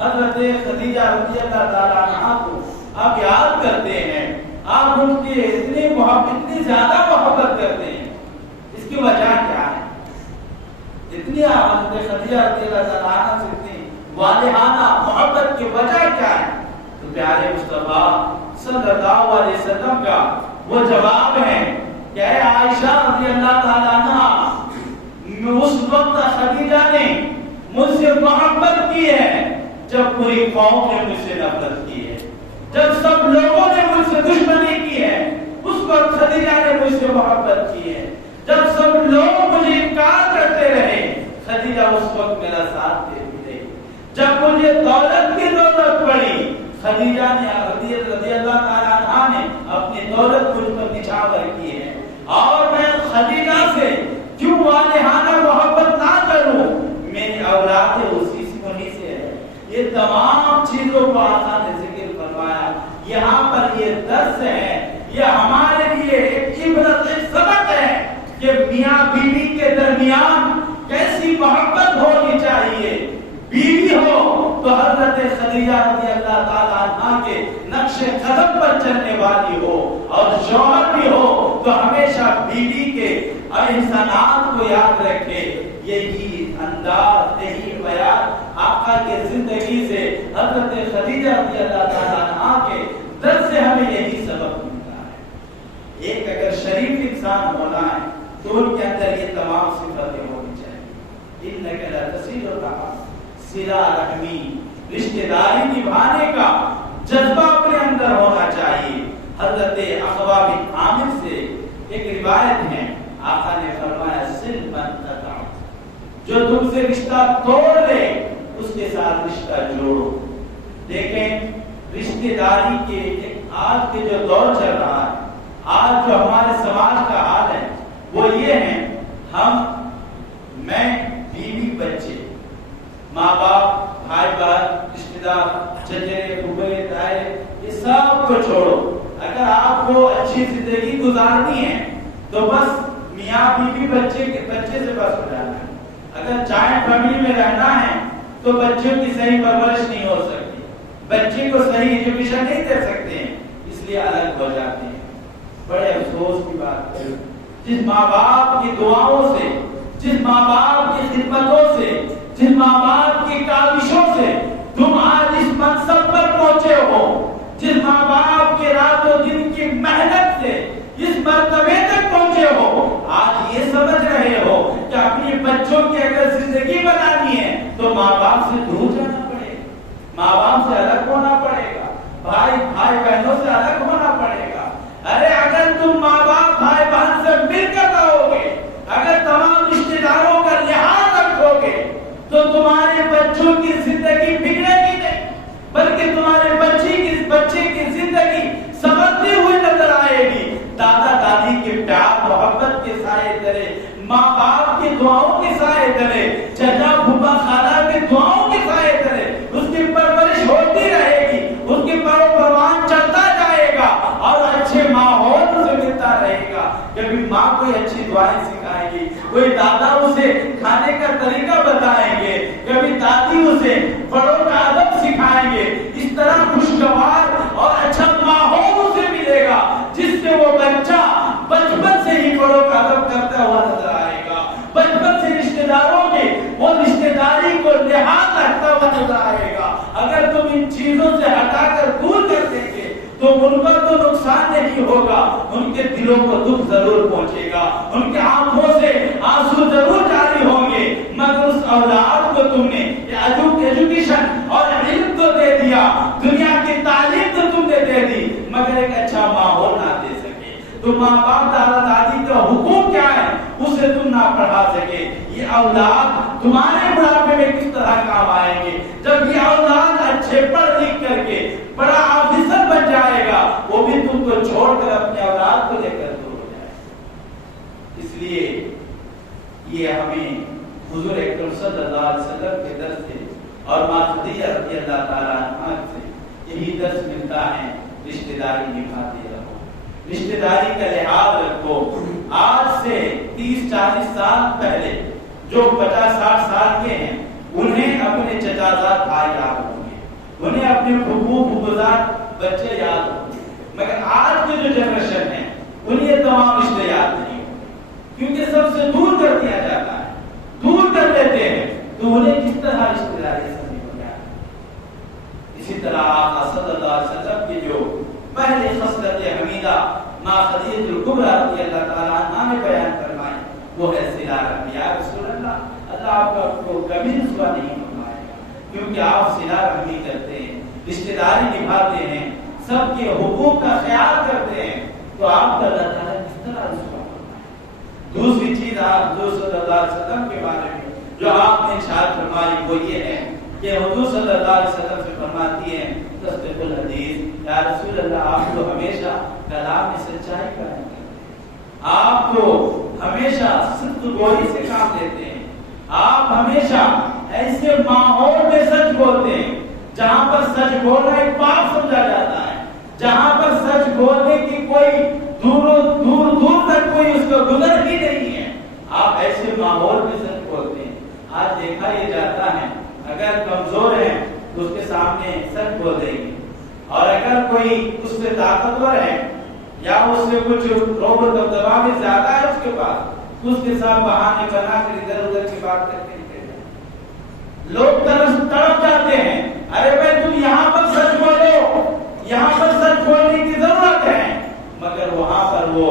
حضرت خدیجہ رضی اللہ تعالی عنہ کو آپ یاد کرتے ہیں, آپ ان کے اتنی زیادہ محبت کرتے ہیں, اس کی وجہ کیا ہے؟ اتنی حضرت خدیجہ رضی اللہ تعالی عنہ سے اتنی والہانہ محبت کی وجہ کیا ہے؟ تو پیارے مصطفیٰ صلی اللہ علیہ وسلم کا وہ جواب ہے کہ اے عائشہ رضی اللہ تعالی عنہ, اس وقت خدیجہ نے مجھ سے محبت کی ہے جب پوری قوم نے مجھ سے نفرت کی ہے. جب سب لوگوں نے مجھ سے دشمنی کی ہے اس وقت خدیجہ نے مجھ سے محبت کی ہے. جب سب لوگ مجھے انکار کرتے رہے خدیجہ اس وقت میرا ساتھ دیتی رہی. جب مجھے دولت کی ضرورت پڑی خدیجہ نے رضی اللہ تعالیٰ عنہا نے اپنی دولت مجھ پر نچھاور کی ہے. اور میں خدیجہ سے کیوں والہانہ محبت نہ کروں؟ میری اولاد اسی سے ہے. یہ تمام چیزوں کو آقا نے ذکر فرمایا. یہاں پر یہ درس ہے، یہ ہمارے لیے ایک عبرت، ایک سبق ہے کہ میاں بیوی کے درمیان کیسی محبت ہونی چاہیے. بیوی ہو تو حضرت خدیجہ رضی اللہ تعالیٰ عنہا کے نقش قدم پر چلنے والی ہو، اور شوہر بھی ہو تو ہمیشہ بیوی کے احسانات کو یاد رکھے. یہی انداز، یہی بیان آقا کے زندگی سے، حضرت خدیجہ رضی اللہ تعالیٰ عنہا کے درس سے ہمیں یہی سبق ملتا ہے. ایک اگر شریف انسان ہونا ہے تو ان کے اندر یہ تمام صفتیں ہونی چاہیے. انک لتصل الرحم، صلہ رحمی، رشتہ داری نبھانے کا جذبہ اپنے اندر ہونا چاہیے. حضرت عقبہ بن عامر سے ایک روایت ہے، آقا نے فرمایا صل من قطعت، جو تم سے رشتہ توڑ لے اس کے ساتھ رشتہ جوڑو. دیکھیں رشتہ داری کے ایک آج کے جو دور چل رہا ہے، آج جو ہمارے سماج کا حال ہے وہ یہ ہے، میں بیوی بچے، ماں باپ، بھائی بہن، رشتہ دار، چچیرے پھوپھے تائے، یہ سب کو چھوڑو. اگر آپ کو اچھی زندگی گزارنی ہے تو بس میاں بیوی بچے سے بس ہو جانا ہے. اگر جوائنٹ فیملی میں رہنا ہے تو بچوں کی صحیح پرورش نہیں ہو سکتی، بچے کو صحیح ایجوکیشن نہیں دے سکتے ہیں، اس لیے الگ ہو جاتے ہیں. بڑے افسوس کی بات ہے، جس ماں باپ کی دعاؤں سے، جس ماں باپ کی خدمتوں سے، جس ماں باپ کی کاوشوں سے تم آج اس منصب پر پہنچے ہو، جس ماں باپ کے رات و دن کی محنت سے اس مرتبے تک پہنچے ہو، آج یہ سمجھ رہے ہو کہ اپنی بچوں کی اگر زندگی بنانی ہے تو ماں باپ سے دور جانا پڑے گا، ماں باپ سے الگ ہونا پڑے گا، بھائی بہنوں سے الگ ہونا پڑے گا. ارے اگر تم ماں باپ بھائی بہن سے مل کر رہو گے، اگر تمام رشتہ داروں کا لحاظ رکھو گے تو تمہارے بچوں کی زندگی بگڑے گی نہیں، بلکہ تمہارے بچے کی زندگی سنورتی ہوئی نظر آئے گی. دادا دادی کے پیار محبت کے سائے تلے، ماں باپ کی دعاؤں کے سائے تلے، چچا پھوپھا خالہ کی دعاؤں کے سائے تلے اس کی پرورش ہوتی رہے گی، اس کی پروان چلتا جائے گا اور اچھے ماحول اسے ملتا رہے گا. کبھی ماں کوئی اچھی دعائیں سکھائے گی، کوئی دادا اسے کھانے کا طریقہ بتائیں گے، کبھی دادی اسے بڑوں کا ادب سکھائیں گے. اس طرح خوشگوار اور اچھا ماحول اسے ملے گا جس سے وہ بچہ بچپن سے ہی بڑوں کا ادب کرتا ہوا نظر آئے گا، بچپن سے رشتہ داروں کے وہ رشتہ داری کو لحاظ رکھتا ہوا نظر آئے گا. اگر تم ان چیزوں سے ہٹا کر دور کر دیں گے تو ان کا تو نقصان نہیں ہوگا، ان کے دلوں کو دکھ ضرور پہنچے گا، ان کے آنکھوں سے آنسو ضرور جاری ہوں گے. مگر اس اولاد کو تم نے ایجوکیشن اور علم تو دے دیا، دنیا کی تعلیم تو تم نے دے دی، مگر ایک اچھا ماحول نہ دے سکے. تو ماں باپ دادا دادی کا حقوق کیا ہے اسے تم نہ پڑھا سکے. یہ اولاد تمہارے بڑھاپے میں کس طرح کام آئیں گے جب یہ اولاد اچھے پڑھ لکھ کر کے بڑا آفیسر بن جائے گا، وہ بھی تم کو چھوڑ کر اپنے اولاد کو لے کر دور ہو جائے. اس لیے یہ ہمیں حضور اکرم صلی اللہ علیہ وسلم کے درس سے اور ماں خدیجہ رضی اللہ تعالیٰ عنہا سے یہی درس ملتا ہے. رشتہ داری نبھاتے رہو، رشتہ داری کا لحاظ رکھو. آج سے 30-40 سال پہلے جو 50-60 سال کے ہیں انہیں اپنے چچازاد بھائی یاد ہوں گے، انہیں اپنے پھپھو پھوپھزاد بچے یاد ہوں گے، مگر آج کی جو جنریشن ہے انہیں یہ تمام رشتے یاد نہیں ہوں کیونکہ سب سے دور کر دیا جاتا ہے، دور کر دیتے ہیں تو انہیں کس طرح رشتہ داری سمجھ ہو جائے. اسی طرح آقا صلی اللہ علیہ وسلم کی جو پہلی خصلت حمیدہ ماں خدیجہ الکبریٰ رضی اللہ تعالیٰ عنہا نے بیان فرمائی وہ ہے صلہ رحمی. یا رسول اللہ آپ کو کبھی رسوا نہیں فرمائے گا کیونکہ آپ صلہ رحمی کرتے ہیں، رشتہ داری نبھاتے ہیں. سب کے حقوق کا خیال کرتے ہیں، تو آپ کا اللہ تعالیٰ کس طرح رسوا کرتا ہے؟ دوسری چیز آپ حضور صلی اللہ علیہ وسلم کے بارے میں جو آپ نے ارشاد فرمائی وہ یہ ہے کہ حضور صلی اللہ علیہ وسلم سے فرماتی ہیں تصدیق الحدیث، یا رسول اللہ آپ تو ہمیشہ کلام میں سچائی کا ہے، آپ تو ہمیشہ صدق گوئی سے کام لیتے ہیں، آپ ہمیشہ ایسے ماحول میں سچ بولتے ہیں جہاں پر سچ بولنا ایک پاپ سمجھا جاتا ہے، جہاں پر سچ بولنے کی کوئی دور تک کوئی اس کا گزر ہی نہیں ہے، آپ ایسے ماحول میں سچ بولتے ہیں۔ آج دیکھا یہ جاتا ہے اگر کمزور ہے تو اس کے سامنے سچ بول دیں گے، اور اگر کوئی اس سے طاقتور ہے یا اس سے کچھ روب و دبدبا میں زیادہ ہے اس کے پاس، اس کے ساتھ بہانے بنا کر ادھر ادھر کی بات کر کے نکل جائے۔ لوگ تڑپ جاتے ہیں، ارے بھائی تم یہاں پر سچ بولو، یہاں پر سچ بولنے کی ضرورت ہے، مگر وہاں پر وہ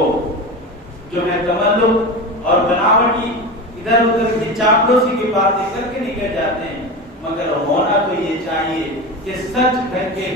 جو ہے تملق اور بناوٹی ادھر ادھر کی چاپلوسی کی باتیں کر کے نکل جاتے ہیں۔ مگر ہونا تو یہ چاہیے کہ سچ ڈنکے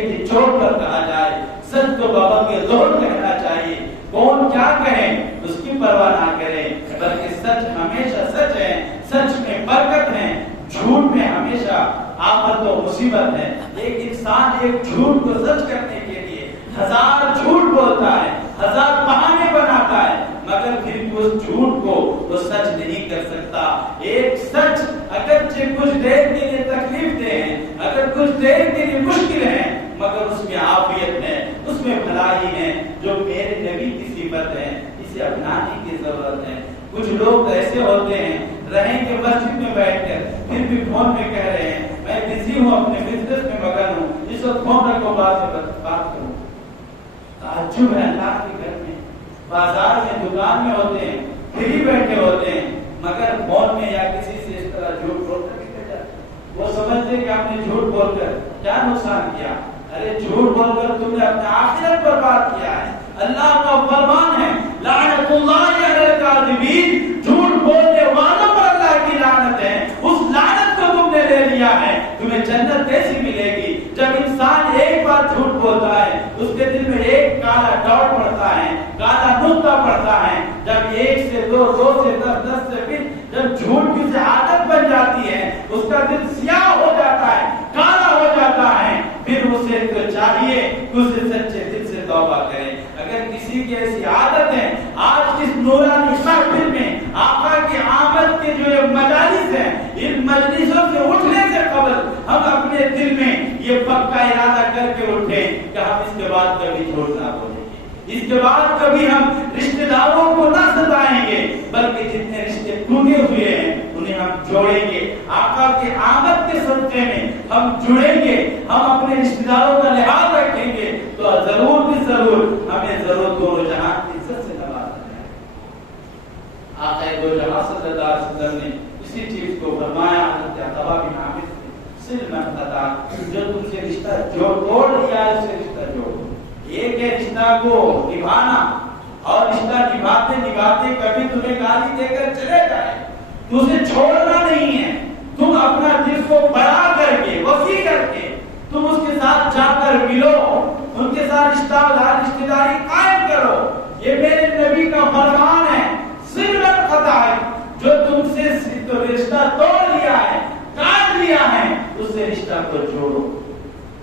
کی چوٹ پر کہا جائے، سچ کو بابا کے زور کہنا چاہیے، کون کیا کہے اس کی پرواہ نہ کرے، بلکہ سچ ہمیشہ سچ ہے، سچ میں برکت ہے، جھوٹ میں ہمیشہ آفت و مصیبت ہے۔ ایک انسان ایک جھوٹ کو سچ کرنے کے لیے ہزار جھوٹ بولتا ہے، ہزار بہانے بناتا ہے، مگر پھر بھی اس جھوٹ کو وہ سچ نہیں کر سکتا۔ ایک سچ اگرچہ کچھ دیر کے لیے تکلیف دے ہیں، اگر کچھ دیر کے لیے مشکل ہے، مگر اس میں عافیت ہے، اس میں بھلائی ہے، جو میرے نبی کی صفت ہے، اسے اپنانے کی ضرورت ہے۔ کچھ لوگ ایسے ہوتے ہیں رہیں کہ مسجد میں بیٹھ کر پھر بھی فون میں کہہ رہے ہیں میں بزی ہوں، اپنے بزنس میں مگن ہوں، اس وقت فون رکھو بات کروں۔ تعجب ہے اللہ کے گھر میں، بازار میں، دکان میں ہوتے ہیں، پھر بیٹھے ہوتے ہیں، مگر فون میں یا کسی سے اس طرح جھوٹ بول کر نکل جاتے۔ وہ سمجھتے کہ آپ نے جھوٹ بول کر کیا نقصان کیا؟ ارے جھوٹ بول کر تم نے اپنے آخرت پر بات کیا ہے۔ اللہ کا فرمان ہے لعنت اللہ علی الکاذبین، جھوٹ بولنے والوں پر اللہ کی لعنت ہے۔ اس لعنت کو تم نے لے لیا ہے، تمہیں جنت کیسی ملے گی؟ جب انسان ایک بار جھوٹ بولتا ہے اس کے دل میں ایک کالا ڈاٹ پڑتا ہے، کالا نقطہ پڑتا ہے، جب ایک سے دو، دو سے دس، دس سے بیس، جب جھوٹ کی سے عادت بن جاتی ہے اس کا دل سیاہ ہو جاتا ہے، کالا ہو جاتا ہے، پھر اسے تو چاہیے کہ اسے سچے دل سے توبہ کرے۔ اگر کسی کی ایسی عادت ہے، آج اس نورانی محفل میں آقا کی آمد کے جو یہ مجالس ہیں، ان مجلسوں سے اٹھنے سے قبل ہم اپنے دل میں یہ پکا ارادہ کر کے اٹھیں کہ ہم اس کے بعد کبھی جھوٹ نہ بولیں گے، اس کے بعد کبھی ہم رشتہ داروں کو نہ ستائیں گے، بلکہ جتنے رشتے ٹوٹے ہوئے ہیں انہیں ہم جوڑیں گے۔ آقا کی آمد کے صدقے میں ہم جڑیں گے، ہم اپنے رشتہ داروں کا لحاظ رکھیں گے، تو ضرور بھی ضرور ہمیں ضرور دونوں جہان کی عزت سے نوازنا ہے۔ آقا دو جہاں صلی اللہ علیہ وسلم نے اسی چیز کو فرمایا حضرت عطا بن عامر سے، صرف من قطع، جو تم سے رشتہ توڑ دیا ہے اسے رشتہ جوڑ۔ ایک ہے رشتہ کو نبھانا، اور رشتہ نبھاتے نبھاتے کبھی تمہیں گالی دے کر چلے جائے تو اسے چھوڑنا نہیں ہے، تم اپنا دل کو بڑا کر کے، وسیع کر کے تم اس کے ساتھ جا کر ملو، ان کے ساتھ رشتہ داری قائم کرو۔ یہ میرے نبی کا فرمان ہے، صرف قطع ہے، جو تم سے رشتہ توڑ لیا ہے، کاٹ لیا ہے، اس سے رشتہ کو جوڑو۔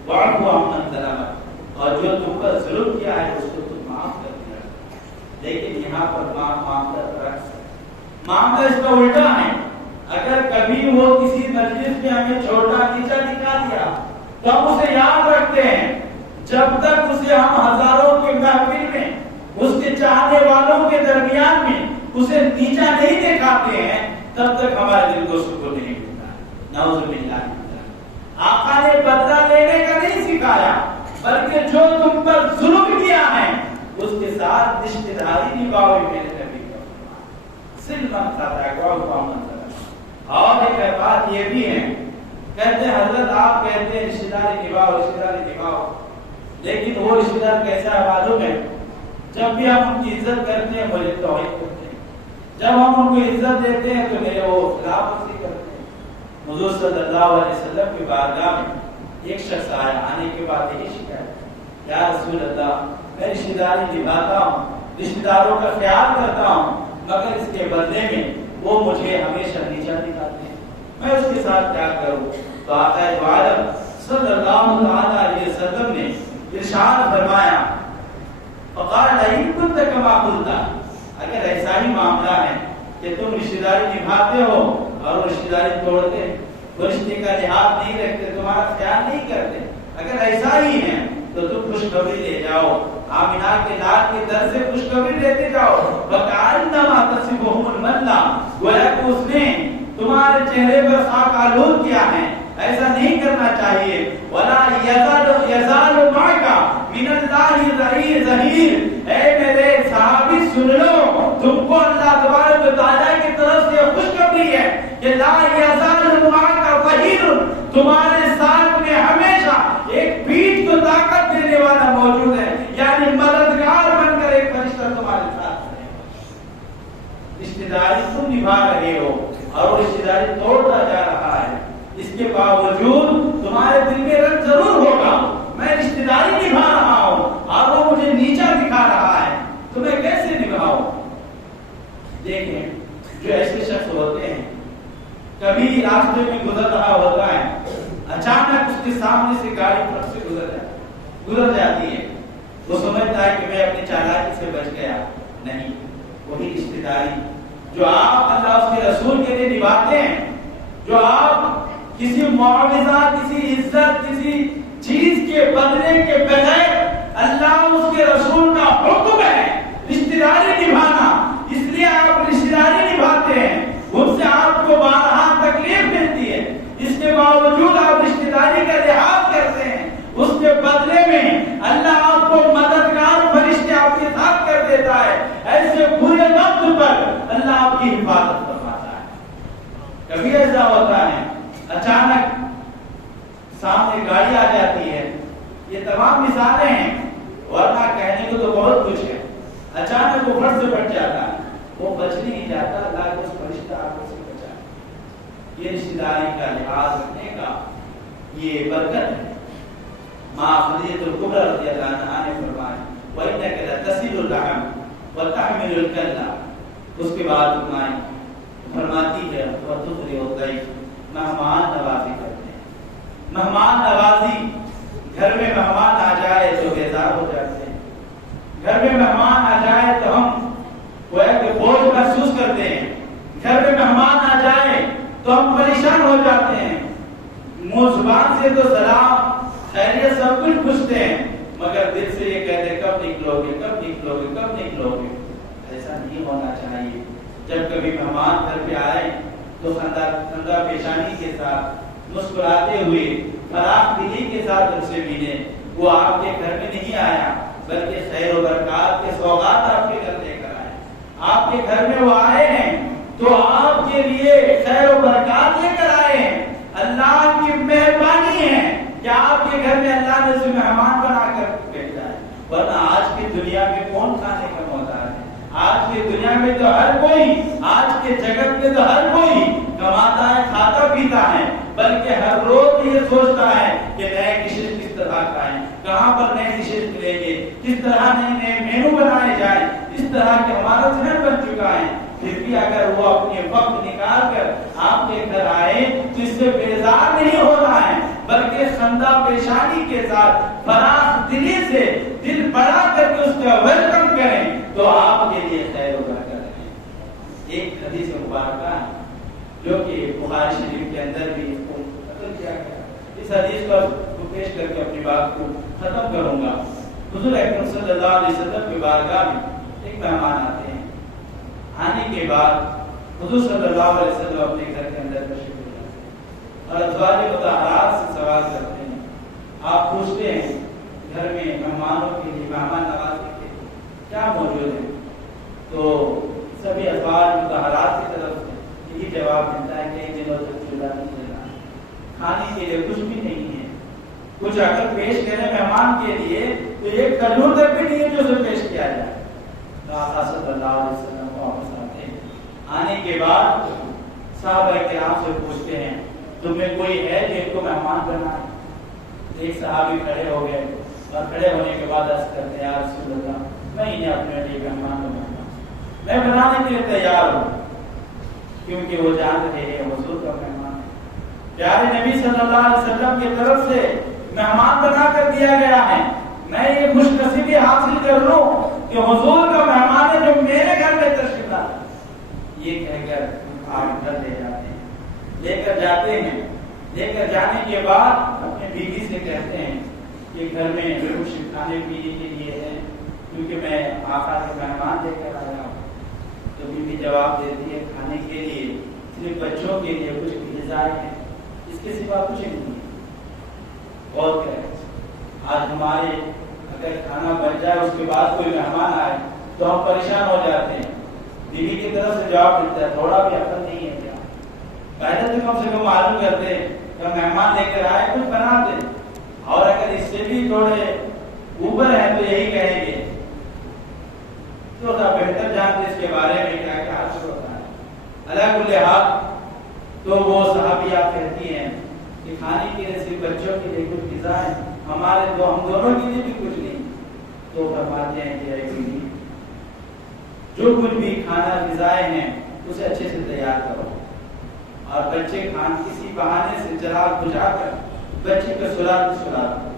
واعفو عمن ظلم، اور جو تم پر ظلم کیا ہے اس کو تم معاف کر دیا۔ لیکن یہاں پر معاملہ اس کا الٹا ہے۔ اگر کبھی وہ کسی مجلس میں ہمیں چھوٹا نیچا دکھا دیا تو ہم اسے یاد رکھتے ہیں، جب تک اسے ہم ہزاروں کے محفل میں، اس کے چاہنے والوں کے درمیان میں اسے نیچا نہیں دکھاتے ہیں، تب تک ہمارے دل کو سکون نہیں ملتا۔ نعوذ باللہ۔ آقا نے بدلہ لینے کا نہیں سکھایا، بلکہ جو تم پر ظلم کیا ہے اس کے ساتھ رشتہ داری نبھاؤ، میرے نبی کا صرف اور ایک بات یہ بھی ہے، کہتے ہیں حضرت آپ کہتے ہیں رشتہ داری نبھاؤ، رشتہ داری نبھاؤ، لیکن وہ رشتہ دار کیسا ہے معلوم ہے؟ جب بھی ہم ان کی عزت کرتے ہیں مجھے توحید کرتے ہیں، جب ہم ان کو عزت دیتے ہیں تو میرے وہ خلاف ورزی کرتے ہیں۔ حضور صلی اللہ علیہ وسلم کی بارگاہ میں ایک شخص آیا، آنے کے بعد یہی شکایت، یا رسول اللہ میں رشتہ داری نبھاتا ہوں، رشتہ داروں کا خیال کرتا ہوں، مگر اس کے بدلے میں وہ مجھے ہمیشہ نیچا دکھاتے ہیں، میں اس کے ساتھ کیا کروں؟ تو آقا دو عالم صلی اللہ علیہ وسلم نے ارشاد فرمایا، فقال ان كنت كما قلت، اگر ایسا ہی معاملہ ہے کہ تم رشتہ داری نبھاتے ہو اور رشتہ داری توڑتے، وہ رشتے کا لحاظ نہیں رکھتے، تمہارا خیال نہیں کرتے، اگر ایسا ہی ہے تو تم خوشخبری لے جاؤ، آمنہ کے لال کے در سے خوشخبری لیتے جاؤ، وَكَأَنَّمَا تَصِفُهُمُ الْمَلَّةُ، گویا کہ اس نے تمہارے چہرے پر خاک آلود کیا ہے، ایسا نہیں کرنا چاہیے، وَلَا يَزَالُ مَعَكَ مِنَ اللَّهِ ظَهِيرٌ، اے میرے صحابی سن لو، تم کو اللہ تبارک و تعالیٰ کی طرف سے خوشخبری ہے کہ لا يَزَالُ مَعَكَ ظَهِيرٌ، تمہارے ساتھ میں ہمیشہ ایک پیٹھ کو طاقت دینے والا موجود ہے، یعنی مددگار بن کر ایک فرشتہ تمہارے ساتھ ہے۔ رشتہ داری تم نبھا رہے ہو اور رشتہ داری توڑتا جا رہا ہے، اس کے باوجود تمہارے دل میں رنج ضرور ہوگا، میں رشتہ داری نبھا رہا ہوں اور وہ مجھے نیچا دکھا رہا ہے، تو میں کیسے نبھاؤں؟ دیکھیں جو ایسے شخص ہوتے ہیں، کبھی راستے میں گزر رہا ہوتا ہے، اچانک اس کے سامنے سے گاڑی ٹرک سے گزر جاتی ہے، وہ سمجھتا ہے کہ میں اپنی چالاکی سے بچ گیا، نہیں، وہی رشتہ داری جو آپ اللہ اس کے رسول کے لیے نبھاتے ہیں، جو آپ کسی معاوضہ، کسی عزت، کسی چیز کے بدلے کے بغیر اللہ اس کے رسول کا حکم ہے رشتہ داری نبھانا، اس لیے آپ رشتہ داری نبھاتے ہیں، ان سے آپ کو بارہا تکلیف ملتی ہے، اس کے باوجود آپ رشتہ داری کا لحاظ کرتے ہیں، اس کے بدلے میں اللہ آپ کو مددگار فرشتے آپ کے ساتھ کر دیتا ہے، ایسے برے وقت پر اللہ آپ کی حفاظت فرماتا ہے۔ کبھی ایسا ہوتا ہے اچانک سامنے گاڑی آ جاتی ہے، یہ تمام مثالیں ہیں، ورنہ کہنے کو تو بہت کچھ ہے، اچانک وہ پھٹ سے پھٹ جاتا ہے، وہ بچ نہیں جاتا، اللہ کے اس فرشتہ آپ کو بچائے۔ یہ رشتہ داری کا لحاظ رکھنے کا یہ برکت ہے۔ ماں خدیجہ الکبریٰ رضی اللہ عنہا نے فرمایا وَإِنَّكَ لَتَصِلُ الرَّحِمَ وَتَحْمِلُ الْكَلَّةَ، اس کے بعد فرماتی ہے وَتُقْرِئُ الضَّيْفَ، مہمان نوازی کرتے ہیں، مہمان نوازی، گھر میں مہمان آ جائے تو بیزار ہو جاتے ہیں، گھر میں مہمان آ جائے تو ہم گویا کہ بوجھ محسوس کرتے ہیں، گھر میں مہمان آ جائے تو ہم پریشان ہو جاتے ہیں، منہ زبان سے تو سلام خیریت سب کچھ پوچھتے ہیں، مگر دل سے یہ کہتے ہیں کب نکلو گے، کب نکلو گے، کب نکلو گے۔ ایسا نہیں ہونا چاہیے، جب کبھی مہمان گھر پہ آئے تو خندہ پیشانی کے ساتھ، مسکراتے ہوئے، فراخ دلی کے ساتھ ان سے ملے، وہ آپ کے گھر میں نہیں آیا بلکہ خیر و برکات کے سوغات آپ کے گھر لے کر آئے، آپ کے گھر میں وہ آئے ہیں تو آپ کے لیے خیر و برکات لے کر آئے ہیں، اللہ کی مہربانی ہے کہ آپ کے گھر میں اللہ نے اسے مہمان بنا کر بھیجا ہے، ورنہ آج کی دنیا میں کون کھانے کا محتاج ہے؟ آج کی دنیا میں تو ہر کوئی، آج کے جگت میں تو ہر کوئی کماتا ہے، کھاتا پیتا ہے، بلکہ ہر روز یہ سوچتا ہے کہ نئے ڈشز کس طرح کھائیں، کہاں پر نئے ڈشز ملیں گے، کس طرح نئے مینو بنائے جائیں، اس طرح کے ہمارا ذہن بن چکا ہے۔ پھر بھی اگر وہ اپنے وقت نکال کر آپ کے گھر آئے تو اس سے بیزار نہیں ہونا ہے، بلکہ خندہ پیشانی کے ساتھ فراخ دلی سے دل بڑا کر کے اس کا ویلکم کریں تو آپ کے لیے خیر و برکت ہے۔ ایک حدیث مبارکہ جو کہ بخاری شریف کے اندر بھی اس کو نقل کیا گیا، اس حدیث کو پیش کر کے اپنی بات کو ختم کروں گا۔ حضور اکرم صلی اللہ علیہ وسلم کی بارگاہ میں ایک مہمان آتے ہیں، آنے کے بعد حضور صلی اللہ علیہ وسلم اپنے گھر کے اندر تشریف لے جاتے ہیں اور ازواج مطہرات سے سوال کرتے ہیں، آپ پوچھتے ہیں گھر میں مہمانوں کے لیے، مہمان نوازی کے لیے کیا موجود ہے؟ تو سبھی ازواج مطہرات کی طرف سے یہی جواب ملتا ہے کہ کئی دنوں تک چولہا نہیں جلا، کھانے کے لیے کچھ بھی نہیں ہے، کچھ اگر پیش کریں مہمان کے لیے تو ایک کھجور تک بھی نہیں ہے جو اسے پیش کیا جائے۔ آقا صلی اللہ علیہ وسلم واپس آتے ہیں، آنے کے بعد صحابہ کرام سے پوچھتے ہیں تمہیں کوئی ہے جو ان کو مہمان بنائے؟ ایک صحابی کھڑے ہو گئے اور کھڑے ہونے کے بعد عرض کرتے ہیں یا رسول اللہ میں انہیں اپنے لیے مہمان بنانا، میں بنانے کے لیے تیار ہوں، کیونکہ وہ جان رہے ہیں حضور کا مہمان ہے، پیارے نبی صلی اللہ علیہ وسلم کی طرف سے مہمان بنا کر دیا گیا ہے، میں یہ خوش نصیبی حاصل کر لوں کہ حضور کا مہمان ہے جو میرے گھر میں تشریف لاتا ہے، یہ کہہ کر آپ گھر لے جاتے ہیں، لے کر جاتے ہیں، لے کر جانے کے بعد اپنے بیوی سے کہتے ہیں کہ گھر میں کچھ کھانے پینے کے لیے ہے کیونکہ میں آقا کے مہمان لے کر آیا ہوں، تو بیوی جواب دیتی ہے کھانے کے لیے صرف بچوں کے لیے کچھ غذائیں ہیں، اس کے سوا کچھ نہیں ہے۔ اور کہ آج ہمارے اگر کھانا بن جائے اس کے بعد کوئی مہمان آئے تو ہم پریشان ہو جاتے ہیں، بیوی کی طرف سے جواب ملتا ہے تھوڑا بھی عقل نہیں ہے کیا، پہلے تو کم سے کم معلوم کرتے کہ مہمان لے کر آئے کچھ بنا دے، اور اگر اس سے بھی تھوڑے اوپر ہیں تو یہی کہیں گے تو بہتر جانتے اس کے بارے میں کیا کیا حاصل ہوتا ہے۔ اللہ کل حال تو وہ صحابیہ کہتی ہیں کہ کھانے کے لیے صرف بچوں کے لیے کچھ غذائیں، ہمارے ہم دونوں کے لیے بھی کچھ نہیں، تو فرماتے ہیں کہ اے بیوی جو کچھ بھی کھانا غذائیں ہیں اسے اچھے سے تیار کرو، اور بچے کھان کسی بہانے سے چراغ بجھا کر بچے کو سلا دو،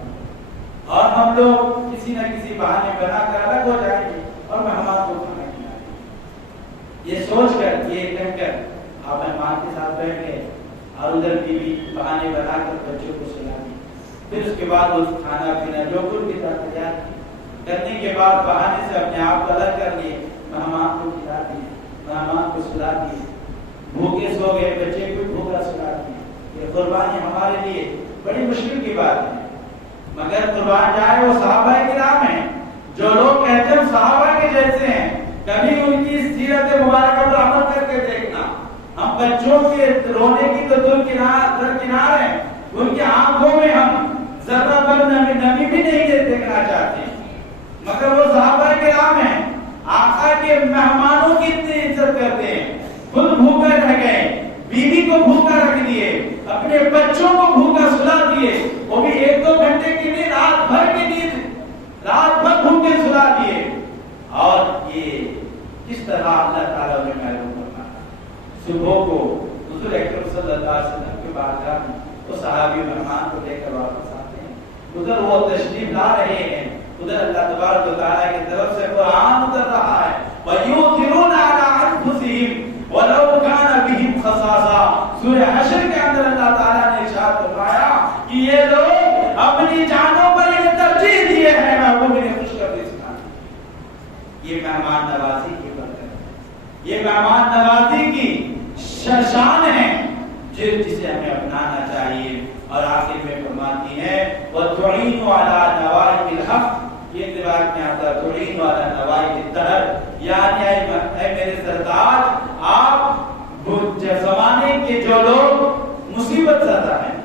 اور ہم لوگ کسی نہ کسی بہانے بنا کر الگ ہو جائیں گے اور مہمان کو کھانا کھلائیں گے۔ یہ سوچ کر یہ کہہ کر آپ مہمان کے ساتھ بیٹھ گئے اور ادھر بیوی بہانے بنا کر بچوں کو سلا دی، پھر اس کے بعد وہ کھانا پینا جو کچھ بھی تھا تیار کرنے کے بعد بہانے سے اپنے آپ کو الگ کر لیے، مہمان کو کھلا دیے، مہمان کو سلا دیے، بھوکے سو گئے بچے کو بھوکا سلا دیے۔ یہ قربانی ہمارے لیے بڑی مشکل کی بات ہے، مگر قربان جائے وہ صحابہ کرام ہیں جو لوگ کہتے ہیں صحابہ کے جیسے ہیں، کبھی ان کی سیرت مبارکہ پر عمل کر کے دیکھنا۔ ہم بچوں کے رونے کی تو درکنار ہیں، ان کی آنکھوں میں ہم ذرہ بھر نمی بھی نہیں دیکھنا چاہتے، مگر وہ صحابہ کرام ہیں آقا کے مہمانوں کی اتنی عزت کرتے ہیں، خود بھوکا رہ گئے، بیوی کو بھوکا رکھ دیے، اپنے بچوں کو بھوکا سلا دیے، وہ بھی 1-2 گھنٹے کی نیند، رات بھر کی نیند، رات بھر بھوکے سلا دیے، اور یہ کس طرح اللہ تعالیٰ نے محروم کرنا۔ صبح کو حضور اکرم صلی اللہ علیہ وسلم کے بارگاہ میں وہ صحابی مہمان کو لے کر واپس آتے ہیں، ادھر وہ تشریف لا رہے ہیں، ادھر اللہ تبارک و تعالیٰ کی طرف سے قرآن اتر رہا ہے، وَيُؤْثِرُونَ عَلَىٰ أَنفُسِهِمْ وَلَوْ كَانَ بِهِمْ خَصَاصَةٌ۔ سورہ حشر کے اندر اللہ تعالیٰ نے ارشاد فرمایا کہ یہ لوگ اپنی جانوں پر انہیں ترجیح دیے ہیں، محبوب نے خوش کر دی سکھانے۔ یہ مہمان نوازی کی برکت، یہ مہمان نوازی کی شان ہے جسے ہمیں اپنانا چاہیے۔ اور آخر میں فرماتی ہے وَتُعِينُ عَلَىٰ نَوَائِبِ الْحَقِّ، یہ روایت میں آتا ہے تُعِينُ عَلَىٰ نَوَائِبِ الدَّهْرِ، یعنی اے میرے سرتاج آپ زمانے کے جو لوگ مصیبت زدہ ہیں،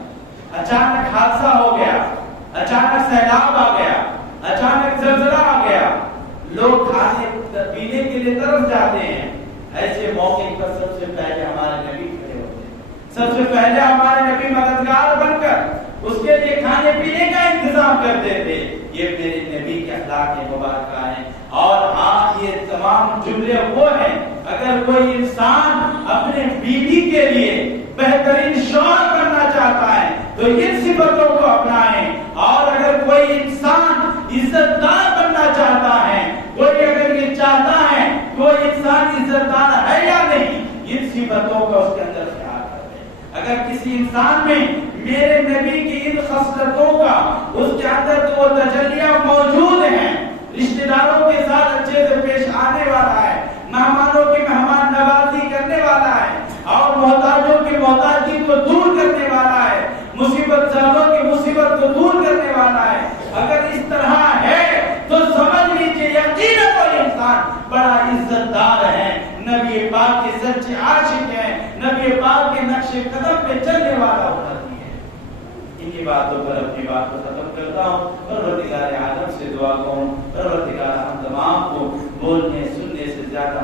اچانک حادثہ ہو گیا، اچانک سیلاب آ گیا، اچانک زلزلہ آ گیا، لوگ کھانے پینے کے لیے ترس جاتے ہیں، ایسے موقع پر سب سے پہلے ہمارے نبی کھڑے ہوتے ہیں، سب سے پہلے ہمارے نبی مددگار بن کر اس کے لیے کھانے پینے کا انتظام کرتے تھے۔ یہ میرے نبی کے اخلاق مبارکہ ہیں، اور آج یہ تمام جملے وہ ہیں اگر کوئی انسان اپنے بیوی کے لیے بہترین شوہر بننا چاہتا ہے تو ان صفتوں کو اپنائیں، اور اگر کوئی انسان عزت دار بننا چاہتا ہے، کوئی اگر یہ چاہتا ہے کوئی انسان عزت دار ہے یا نہیں، ان صفتوں کو اس کے اندر خیال کریں۔ اگر کسی انسان میں میرے نبی کی ان خصلتوں کا اس کے اندر تو وہ تجلیہ موجود ہیں، رشتہ داروں کے ساتھ اچھے سے پیش آنے والا ہے، مہمانوں کی مہمان نوازی کرنے والا ہے، اور محتاجوں کی محتاجی کو دور کرنے والا ہے، مصیبت زدوں کی مصیبت کو دور کرنے والا ہے، اگر اس طرح ہے تو سمجھ لیجیے یقیناً کوئی انسان بڑا عزت دار ہے، نبی پاک کے سچے عاشق ہیں، نبی پاک کے نقش قدم پہ چلنے والا ہوتا ہے۔ انہی باتوں پر اپنی بات کو ختم کرتا ہوں، پروردگار عالم سے دعا کروں پروردگار ہم تمام کو بولنے سننے سے زیادہ